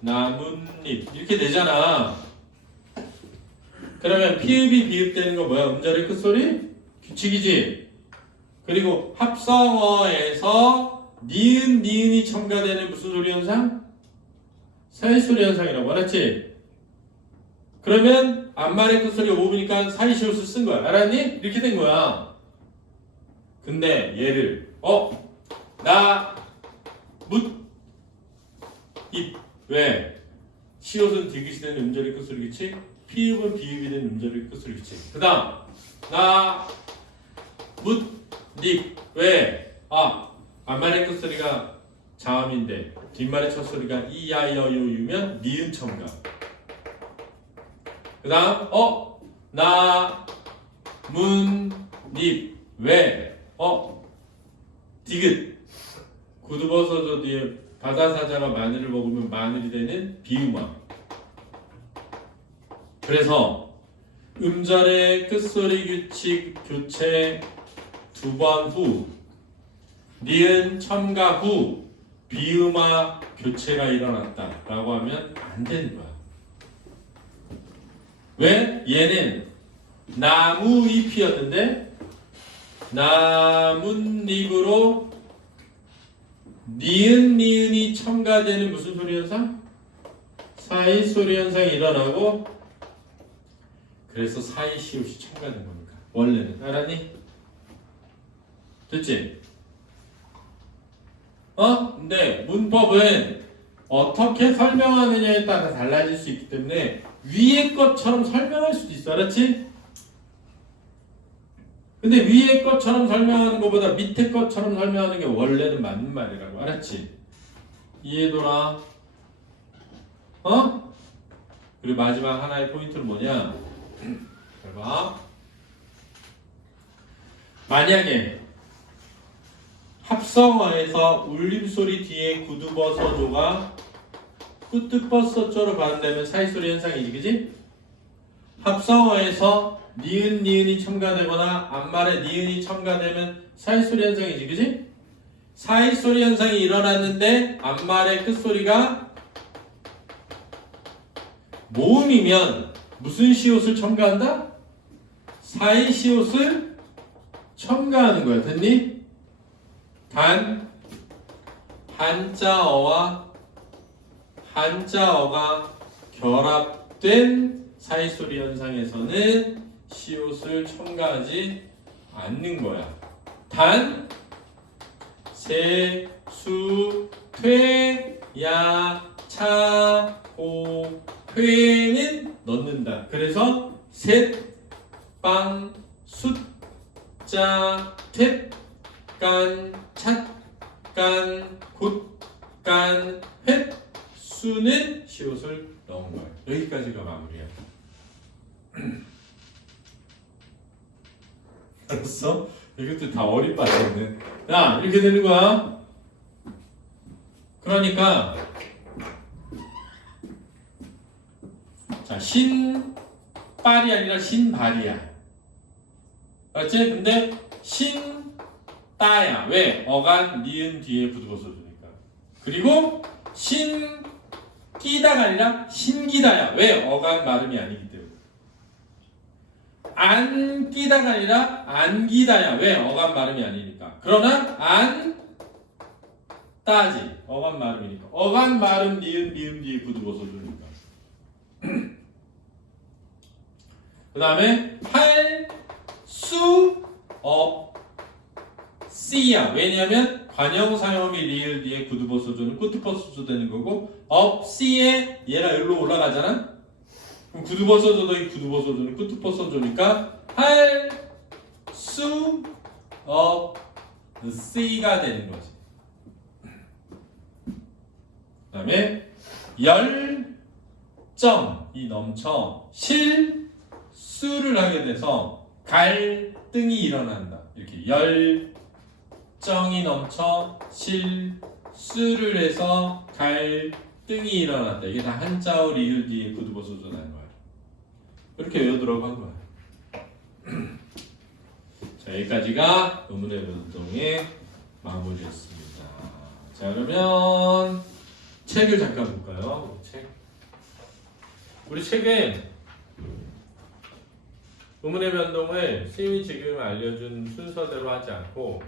나뭇잎 이렇게 되잖아. 그러면 피읍이 비읍되는 거 뭐야? 음절의 끝소리? 규칙이지. 그리고 합성어에서 니은이 첨가되는 무슨 소리 현상? 사이소리 현상이라고. 알았지? 그러면 앞말의 끝소리가 모으니까 사이시옷을 쓴 거야. 알았니? 이렇게 된 거야. 근데 얘를 묻입 왜? 시옷은 디귿이 되는 음절의 끝소리 규칙, 피읍은 비읍이 되는 음절의 끝소리 규칙. 그 다음 묻입 왜? 앞말의 끝소리가 자음인데 뒷말의 첫소리가 이야여유유면 니은 첨가. 그 다음 문잎 왜? 디귿 구두버섯도 뒤에 바다사자가 마늘을 먹으면 마늘이 되는 비음화. 그래서 음절의 끝소리 규칙 교체 두 번 후 니은 첨가 후 비음화 교체가 일어났다 라고 하면 안 되는 거야. 왜? 얘는 나무잎이었는데 나뭇잎으로 니은이 첨가되는 무슨 소리 현상? 사이소리 현상이 일어나고 그래서 사이시옷이 첨가된 겁니까? 원래는. 알았니? 됐지? 근데 문법은 어떻게 설명하느냐에 따라 달라질 수 있기 때문에 위의 것처럼 설명할 수도 있어. 알았지? 근데 위의 것처럼 설명하는 것보다 밑에 것처럼 설명하는 게 원래는 맞는 말이라고. 알았지? 이해도라? 그리고 마지막 하나의 포인트는 뭐냐? 봐. 만약에 합성어에서 울림소리 뒤에 구두버서조가 꾸뜨버서조로 발음되면 사이소리 현상이지, 그지? 합성어에서 니은이 첨가되거나 앞말에 니은이 첨가되면 사이소리 현상이지, 그지? 사이소리 현상이 일어났는데 앞말의 끝소리가 모음이면 무슨 시옷을 첨가한다? 사이시옷을 첨가하는 거야. 됐니? 단 한자어가 결합된 사이소리 현상에서는 시옷을 첨가하지 않는 거야. 단 세, 수, 퇴, 야, 차, 오, 회는 넣는다. 그래서 셋, 빵, 숫, 자, 퇴, 깐, 찻, 깐, 굿, 깐, 횟, 수, 수는 시옷을 넣은 거예요. 여기까지가 마무리야. 알았어? 이것도 다 어립바지네. 자, 이렇게 되는 거야. 그러니까 자, 신빨이 아니라 신발이야. 알았지? 근데 신따야. 왜? 어간, 니은 뒤에 부두버서주니까. 그리고 신끼다가 아니라 신기다야. 왜? 어간 발음이 아니기 때문에. 안끼다가 아니라 안기다야. 왜? 어간 발음이 아니니까. 그러나 안따지. 어간 발음이니까. 어간 발음 니은 미음 뒤에 부두버서주니까. 그 다음에 할 수 없이야. 왜냐하면 관형사형이 리을 뒤에 구두버서조는 꾸트버서조 되는 거고 없이에 얘가 여기로 올라가잖아. 그럼 구두버서조도 이 구두버서조는 꾸트버서조니까 할 수 없이가 되는 거지. 그 다음에 열정이 넘쳐 실수를 하게 돼서 갈등이 일어난다. 이렇게 열정이 넘쳐 실수를 해서 갈등이 일어났다. 이게 다 한자어 리을 뒤에 구두버서조 나는 거야. 이렇게 외우도록 한 거야. 자, 여기까지가 논문의 변동의 마무리였습니다. 자, 그러면 책을 잠깐 볼까요? 우리 책에 논문의 변동을 선생님이 지금 알려준 순서대로 하지 않고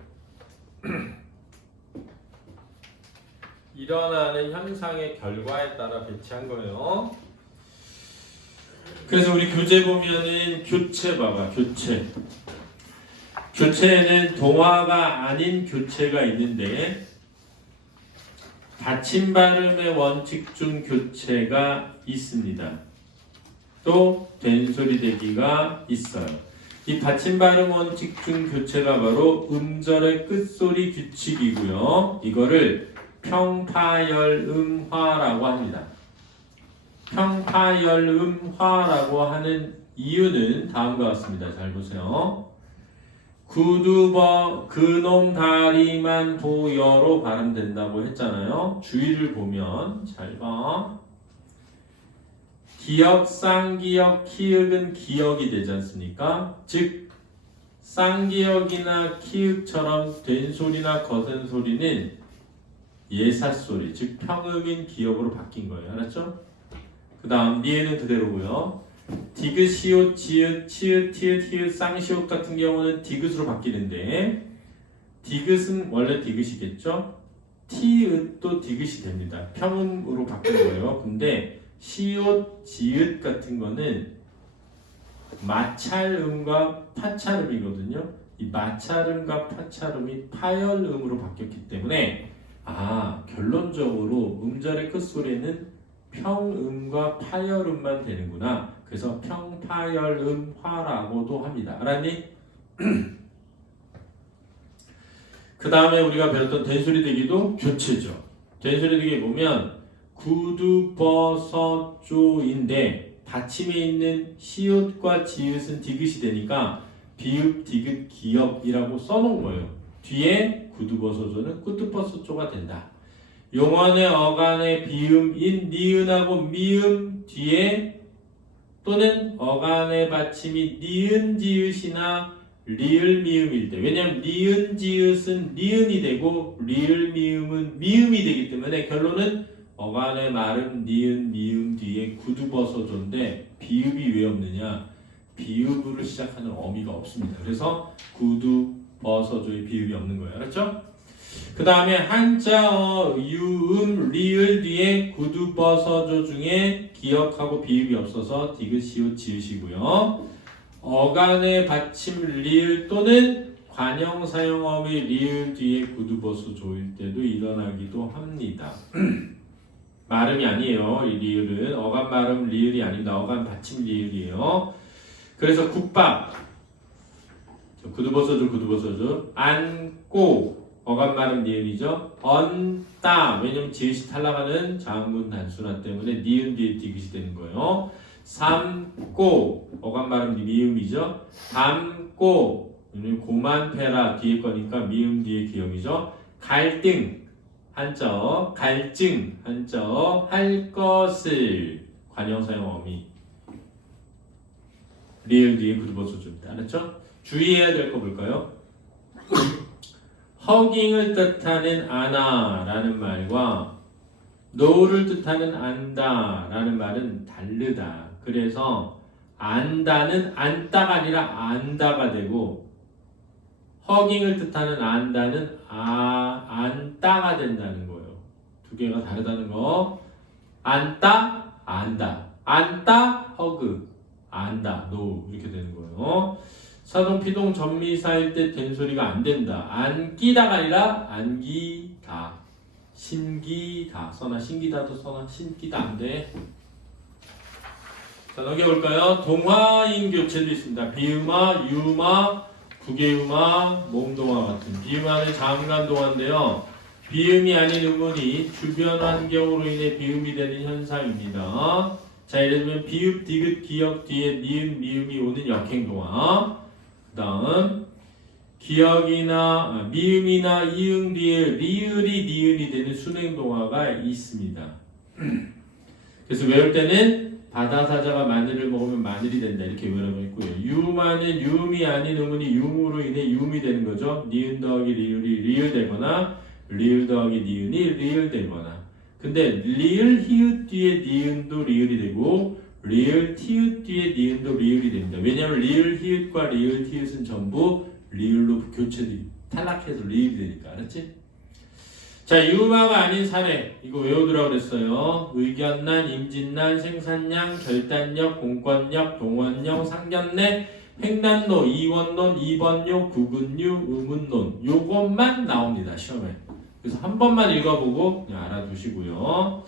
일어나는 현상의 결과에 따라 배치한 거예요. 그래서 우리 교재 보면은 교체 봐봐. 교체에는 동화가 아닌 교체가 있는데 받침 발음의 원칙 중 교체가 있습니다. 또 된소리 대기가 있어요. 이 받침 발음 원칙 중 교체가 바로 음절의 끝소리 규칙이고요. 이거를 평파열음화라고 합니다. 평파열음화라고 하는 이유는 다음과 같습니다. 잘 보세요. 구두버 그놈 다리만 보여로 발음된다고 했잖아요. 주의를 보면 잘 봐. 기역, 쌍기역, 키읔은 기역이 되지 않습니까? 즉 쌍기역이나 키읔처럼 된소리나 거센소리는 예사소리, 즉 평음인 기역으로 바뀐 거예요. 알았죠? 그 다음 니에는 그대로고요. 디귿, 시옷, 지읒, 치읒, 티읒, 히읗, 쌍시옷 같은 경우는 디귿으로 바뀌는데 디귿은 원래 디귿이겠죠? 티읒도 디귿이 됩니다. 평음으로 바뀐 거예요. 근데 시옷, 지읒 같은 거는 마찰음과 파찰음이거든요. 이 마찰음과 파찰음이 파열음으로 바뀌었기 때문에 결론적으로 음절의 끝소리는 평음과 파열음만 되는구나. 그래서 평파열음화라고도 합니다. 알았니? 그 다음에 우리가 배웠던 된소리 대기도 교체죠. 된소리 대기 보면 구두버섯조인데 받침에 있는 시옷과 지읒은 디귿이 되니까 비읍, 디귿, 기역이라고 써놓은 거예요. 뒤에 구두버섯조는 꾸트버섯조가 된다. 용언의 어간의 비음인 니은하고 미음 뒤에 또는 어간의 받침이 니은 지읒이나 리을 미음일 때, 왜냐하면 니은 지읒은 니은이 되고 리을 미음은 미음이 되기 때문에 결론은 어간의 말음 니은 미음 뒤에 구두버섯조인데 비읍이 왜 없느냐? 비읍으로 시작하는 어미가 없습니다. 그래서 구두버섯조의 비읍이 없는 거예요. 알았죠? 그 다음에 한자어 유음 리을 뒤에 구두버섯조 중에 기역하고 비읍이 없어서 디귿 시옷 지읒이고요. 어간의 받침 리을 또는 관형사용어의 리을 뒤에 구두버섯조일 때도 일어나기도 합니다. 말음이 아니에요. 이 리을은 어간 말음 리을이 아닙니다. 어간 받침 리을이에요. 그래서 국밥 구두버섯조 안고 어감 발음 니은이죠. 언따. 왜냐면 지읒이 탈락하는 자음문 단순화 때문에 니은 뒤에 디귿이 되는 거예요. 삼고. 어감 발음 미음이죠. 담고. 왜냐면 고만패라 뒤에 거니까 미음 뒤에 기역이죠. 갈등. 한자. 갈증. 한자. 할 것을. 관형사용 어미. 리을 뒤에 그룹어줘줍니다. 알았죠? 주의해야 될 거 볼까요? 허깅을 뜻하는 아나라는 말과 know를 뜻하는 안다라는 말은 다르다. 그래서 안다는 안다가 아니라 안다가 되고 허깅을 뜻하는 안다는 안다가 된다는 거예요. 두 개가 다르다는 거. 안다, 안다. 안다, 허그. 안다, know 이렇게 되는 거예요. 사동, 피동, 전미사일 때 된 소리가 안 된다. 안기다가 아니라 안기다. 신기다. 써나 신기다도 써나 신기다 안 돼. 자, 넘겨볼까요? 동화인 교체도 있습니다. 비음화, 유음화, 부계음화, 몸동화 같은. 비음화는 자음간 동화인데요. 비음이 아닌 음운이 주변 환경으로 인해 비음이 되는 현상입니다. 자, 예를 들면 비읍, 디귿, 기역 뒤에 니은, 미음이 오는 역행동화. 그 다음 기역이나 미음이나 이응 뒤에 리을이 니은이 되는 순행동화가 있습니다. 그래서 외울 때는 바다사자가 마늘을 먹으면 마늘이 된다 이렇게 외우고 있고요. 유음하는 유음이 아닌 음운이 유음으로 인해 유음이 되는 거죠. 니은 더하기 리을이 리을 되거나 리을 더하기 니은이 리을 되거나. 근데 리을 히읗 뒤에 니은도 리을이 되고 리을 티읕 뒤에 니은도 리을이 됩니다. 왜냐하면 리을 히읗과 리을 티읕은 전부 리을로 교체돼 탈락해서 리을이 되니까. 알았지? 자, 유음화가 아닌 사례 이거 외우더라고 그랬어요. 의견난, 임진난, 생산량, 결단력, 공권력, 동원력, 상견례, 횡단로, 이원론, 이번요, 구근유, 의문론 요것만 나옵니다. 시험에. 그래서 한 번만 읽어보고 그냥 알아두시고요.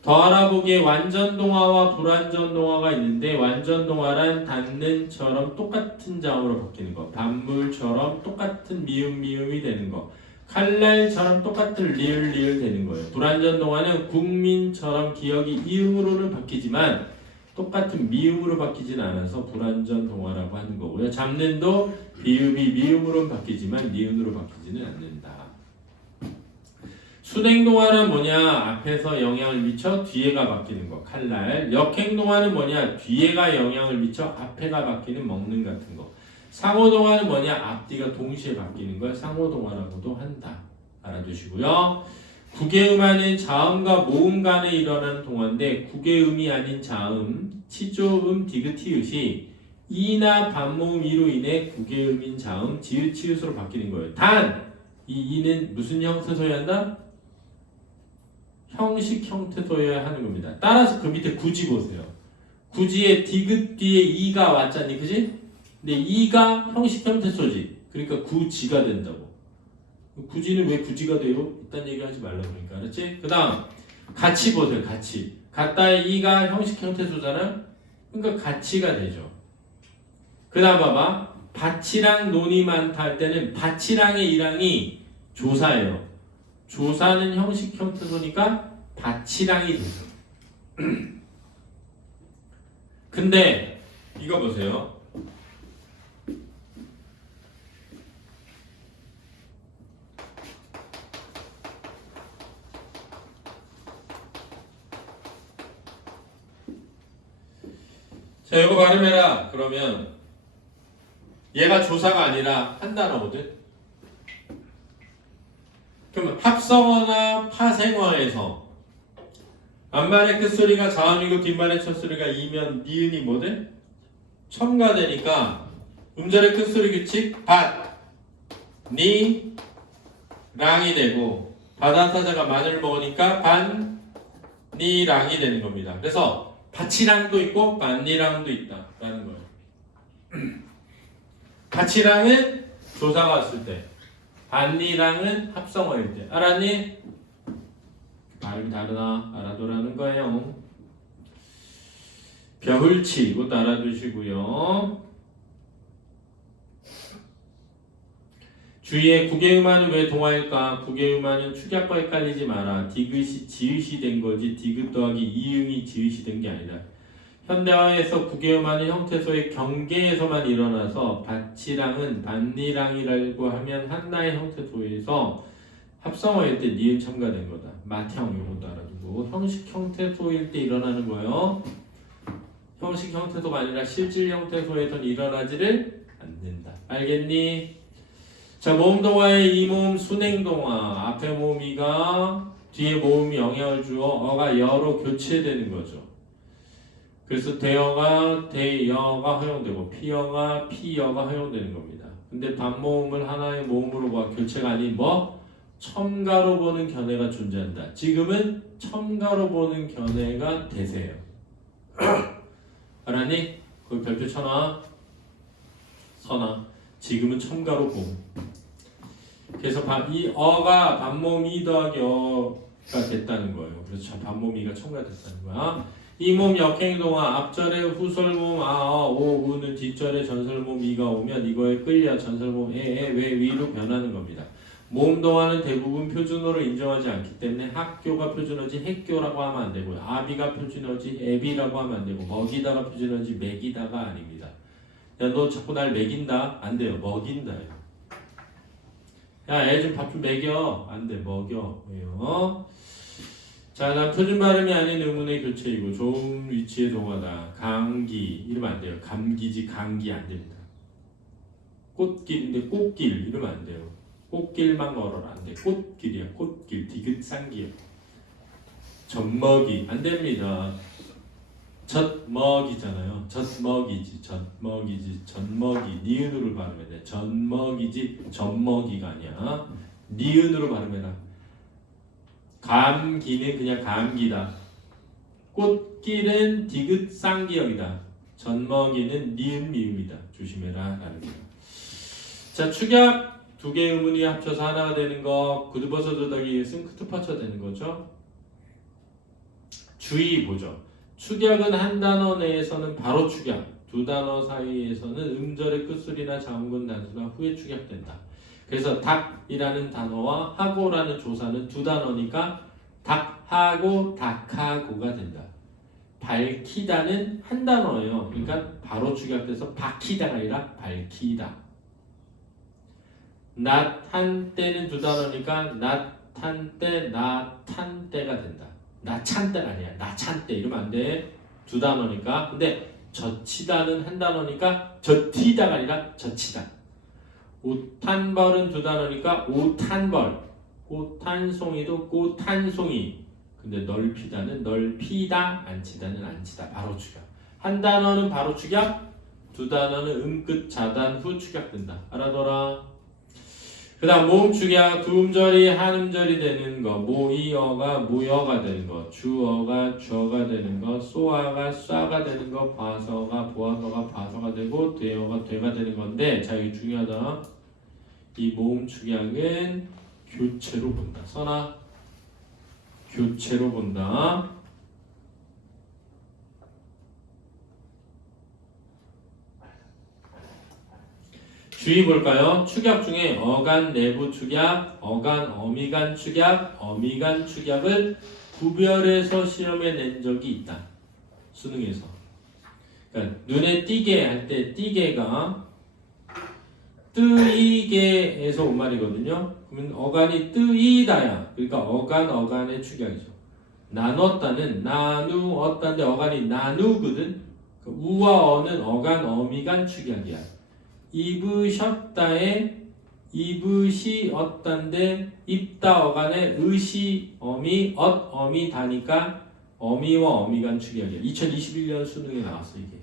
더 알아보기에 완전동화와 불완전동화가 있는데 완전동화란 닿는처럼 똑같은 자음으로 바뀌는 거, 반물처럼 똑같은 미음이 되는 거, 칼날처럼 똑같은 리을 되는 거예요. 불완전동화는 국민처럼 기역이 이음으로는 바뀌지만 똑같은 미음으로 바뀌진 않아서 불완전동화라고 하는 거고요. 잡는도 비읍이 미음으로 바뀌지만 니은으로 바뀌지는 않는다. 순행동화는 뭐냐? 앞에서 영향을 미쳐 뒤에가 바뀌는 거. 칼날. 역행동화는 뭐냐? 뒤에가 영향을 미쳐 앞에가 바뀌는 먹는 같은 거. 상호동화는 뭐냐? 앞뒤가 동시에 바뀌는 걸 상호동화라고도 한다. 알아두시고요. 구개음하는 자음과 모음 간에 일어나는 동화인데 구개음이 아닌 자음, 치조음, 디귿, 티읕이 이나 반모음 이로 인해 구개음인 자음, 지읒, 치읒으로 바뀌는 거예요. 단! 이 이는 무슨 형태소여야 한다? 형식 형태소여야 하는 겁니다. 따라서 그 밑에 구지 보세요. 구지에 디귿 뒤에 이가 왔잖니, 그지? 근데 이가 형식 형태소지. 그러니까 구지가 된다고. 구지는 왜 구지가 돼요? 이딴 얘기하지 말라고 그러니까. 알았지? 그 다음 같이 보세요. 같이. 같다의 이가 형식 형태소잖아. 그러니까 같이가 되죠. 그 다음 봐봐. 밭이랑 논이 많다 할 때는 밭이랑의 이랑이 조사예요. 조사는 형식 형태소니까 밭이랑이 되죠. 근데 이거 보세요. 자, 이거 발음해라. 그러면 얘가 조사가 아니라 한 단어거든. 그럼 합성어나 파생어에서 앞말의 끝소리가 자음이고 뒷말의 첫소리가 이면 니은이 뭐돼? 첨가되니까 음절의 끝소리 규칙 밭, 니, 랑이 되고 바다사자가 마늘을 먹으니까 반, 니, 랑이 되는 겁니다. 그래서 밭이랑도 있고 반니랑도 있다라는 거예요. 밭이랑은 조사가 왔을 때, 반니랑은 합성어일 때. 알았니? 발음이 다르나 알아두라는 거예요. 벼울치 이것도 알아두시고요. 주위에 국외음화는 왜 동화일까? 국외음화는 축약과 헷갈리지 마라. 디귿이 지읒이 된 거지 디귿 더하기 이응이 지읒이 된 게 아니다. 현대화에서 국외음화는 형태소의 경계에서만 일어나서 밭이랑은 반리랑이라고 하면 한나의 형태소에서 합성어일 때 니은 첨가된 거다. 마태형 이것도 알아두고 형식 형태소일 때 일어나는 거예요. 형식 형태소가 아니라 실질 형태소에선 일어나지를 않는다. 알겠니? 자, 모음동화의 이 모음 순행동화 앞에 모음이가 뒤에 모음이 영향을 주어 어가 여로 교체되는 거죠. 그래서 대여가 허용되고 피여가 허용되는 겁니다. 근데 반모음을 하나의 모음으로 교체가 아닌 첨가로 보는 견해가 존재한다. 지금은 첨가로 보는 견해가 대세예요. 알았니? 거기 별표 쳐놔. 서나. 지금은 첨가로 봄. 그래서 이 어가 반모음 이 더하기 어가 됐다는 거예요. 그렇죠. 반모음 이가 첨가됐다는 거야. 이 모음 역행동화 앞절에 후설모음 오, 우는 뒷절에 전설모음 이가 오면 이거에 끌려 전설모음 왜 위로 변하는 겁니다. 모음동화는 대부분 표준어로 인정하지 않기 때문에 학교가 표준어지 핵교라고 하면 안 되고요. 아비가 표준어지 애비라고 하면 안 되고 먹이다가 표준어지 먹이다가 아닙니다. 야, 너 자꾸 날 먹인다? 안 돼요. 먹인다요. 야, 애 좀 밥 좀 먹여. 안 돼. 먹여. 왜요? 자, 난 표준 발음이 아닌 의문의 교체이고 좋은 위치의 동화다. 강기 이러면 안 돼요. 감기지 강기 안 됩니다. 꽃길인데 꽃길 이러면 안 돼요. 꽃길만 걸어라 안 돼. 꽃길이야. 꽃길 디귿 쌍기야. 젖먹이 안 됩니다. 젖먹이잖아요. 젖먹이지 젖먹이지 젖먹이 니은으로 발음해야 돼. 젖먹이지 젖먹이가 아니야. 니은으로 발음해라. 감기는 그냥 감기다. 꽃길은 디귿 쌍기역이다. 젖먹이는 니은 미음이다. 조심해라 라는 거야. 자, 축약 두 개의 의문이 합쳐서 하나가 되는 거. 구두버섯 더하기 승크투파처 되는 거죠. 주의 보죠. 축약은 한 단어 내에서는 바로 축약, 두 단어 사이에서는 음절의 끝소리나 자음근 단수나 후에 축약된다. 그래서 닭이라는 단어와 하고라는 조사는 두 단어니까 닭하고 닭하고가 된다. 밝히다는 한 단어예요. 그러니까 바로 축약돼서 밝히다가 아니라 밝히다. 낫한 때는 두 단어니까 낫한 때, 나탄 때가 된다. 나찬 때가 아니야. 나찬 때 이러면 안 돼. 두 단어니까. 근데 젖히다는 한 단어니까 젖히다가 아니라 젖히다. 옷한벌은 두 단어니까 옷한벌. 꽃한송이도 꽃한송이. 근데 넓히다는 넓히다, 안치다는 안치다. 바로 축약. 한 단어는 바로 축약, 두 단어는 음끝 자단 후 축약된다. 알아둬라. 그 다음 모음 축약, 두 음절이 한 음절이 되는 거, 모이어가 모여가 되는 거, 주어가 주어가 되는 거, 쏘아가 쏴가 되는 거, 봐서가 보아서가 봐서가 되고, 되어가 되가 되는 건데, 자, 이게 중요하다. 이 모음 축약은 교체로 본다. 써나 교체로 본다. 주의 볼까요? 축약 중에 어간 내부 축약, 어간 어미간 축약, 어미간 축약을 구별해서 시험에 낸 적이 있다. 수능에서. 그러니까 눈에 띄게 할 때 띄게가 뜨이게에서 온 말이거든요. 그러면 어간이 뜨이다야. 그러니까 어간의 축약이죠. 나눴다는 나누었다인데 어간이 나누거든. 우와 어는 어간 어미간 축약이야. 입으셨다에 입으시었단데 입다 어간에 의시 어미 엇 어미 다니까 어미와 어미간 축약이야. 2021년 수능에 나왔어 이게.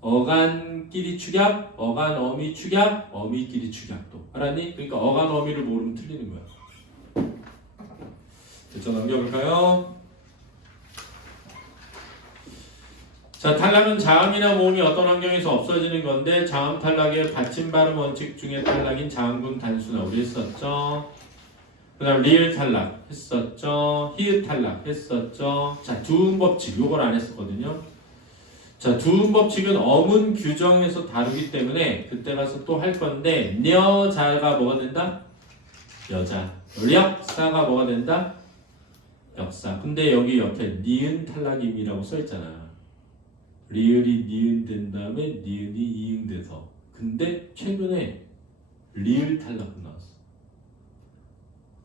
어간끼리 축약, 어간 어미 축약, 어미끼리 축약도 알았니? 그러니까 어간 어미를 모르면 틀리는 거야. 됐죠? 넘겨볼까요? 자, 탈락은 자음이나 모음이 어떤 환경에서 없어지는 건데 자음 탈락의 받침 발음 원칙 중에 탈락인 자음군 단수나 우리 했었죠. 그 다음 리을 탈락 했었죠. 히읗 탈락 했었죠. 자, 두음 법칙 요걸 안 했었거든요. 자, 두음 법칙은 어문 규정에서 다루기 때문에 그때 가서 또 할 건데 여자가 뭐가 된다? 여자. 력사가 뭐가 된다? 역사. 근데 여기 옆에 니은 탈락임이라고 써있잖아. 리을이 니은 된 다음에 니은이 이응 돼서. 근데 최근에 리을 탈락도 나왔어.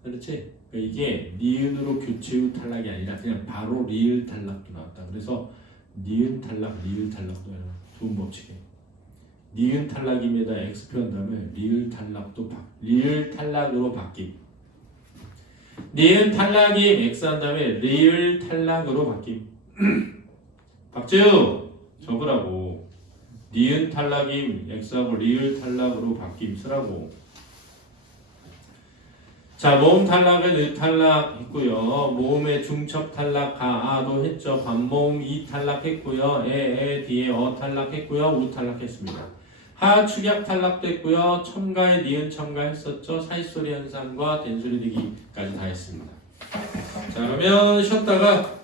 그렇지? 그러니까 이게 니은으로 교체 후 탈락이 아니라 그냥 바로 리을 탈락도 나왔다. 그래서 니은 탈락, 리을 탈락도 두음 법칙에 니은 탈락임에다 x 표현 다음에 리을 탈락도 리을 탈락으로 바뀜. 니은 탈락임 x 한 다음에 리을 탈락으로 바뀜. 박지우 적으라고. 니은 탈락임 x하고 리을 탈락으로 바뀜 쓰라고. 자, 모음 탈락은 의 탈락 했고요. 모음의 중첩 탈락 가아도 했죠. 반모음 이 탈락 했고요. 에 뒤에 어 탈락 했고요. 우 탈락 했습니다. 하 축약 탈락도 했고요. 첨가에 니은 첨가했었죠. 사이소리 현상과 된소리 되기까지 다 했습니다. 자, 그러면 쉬었다가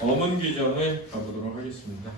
어문 규정을 가보도록 하겠습니다.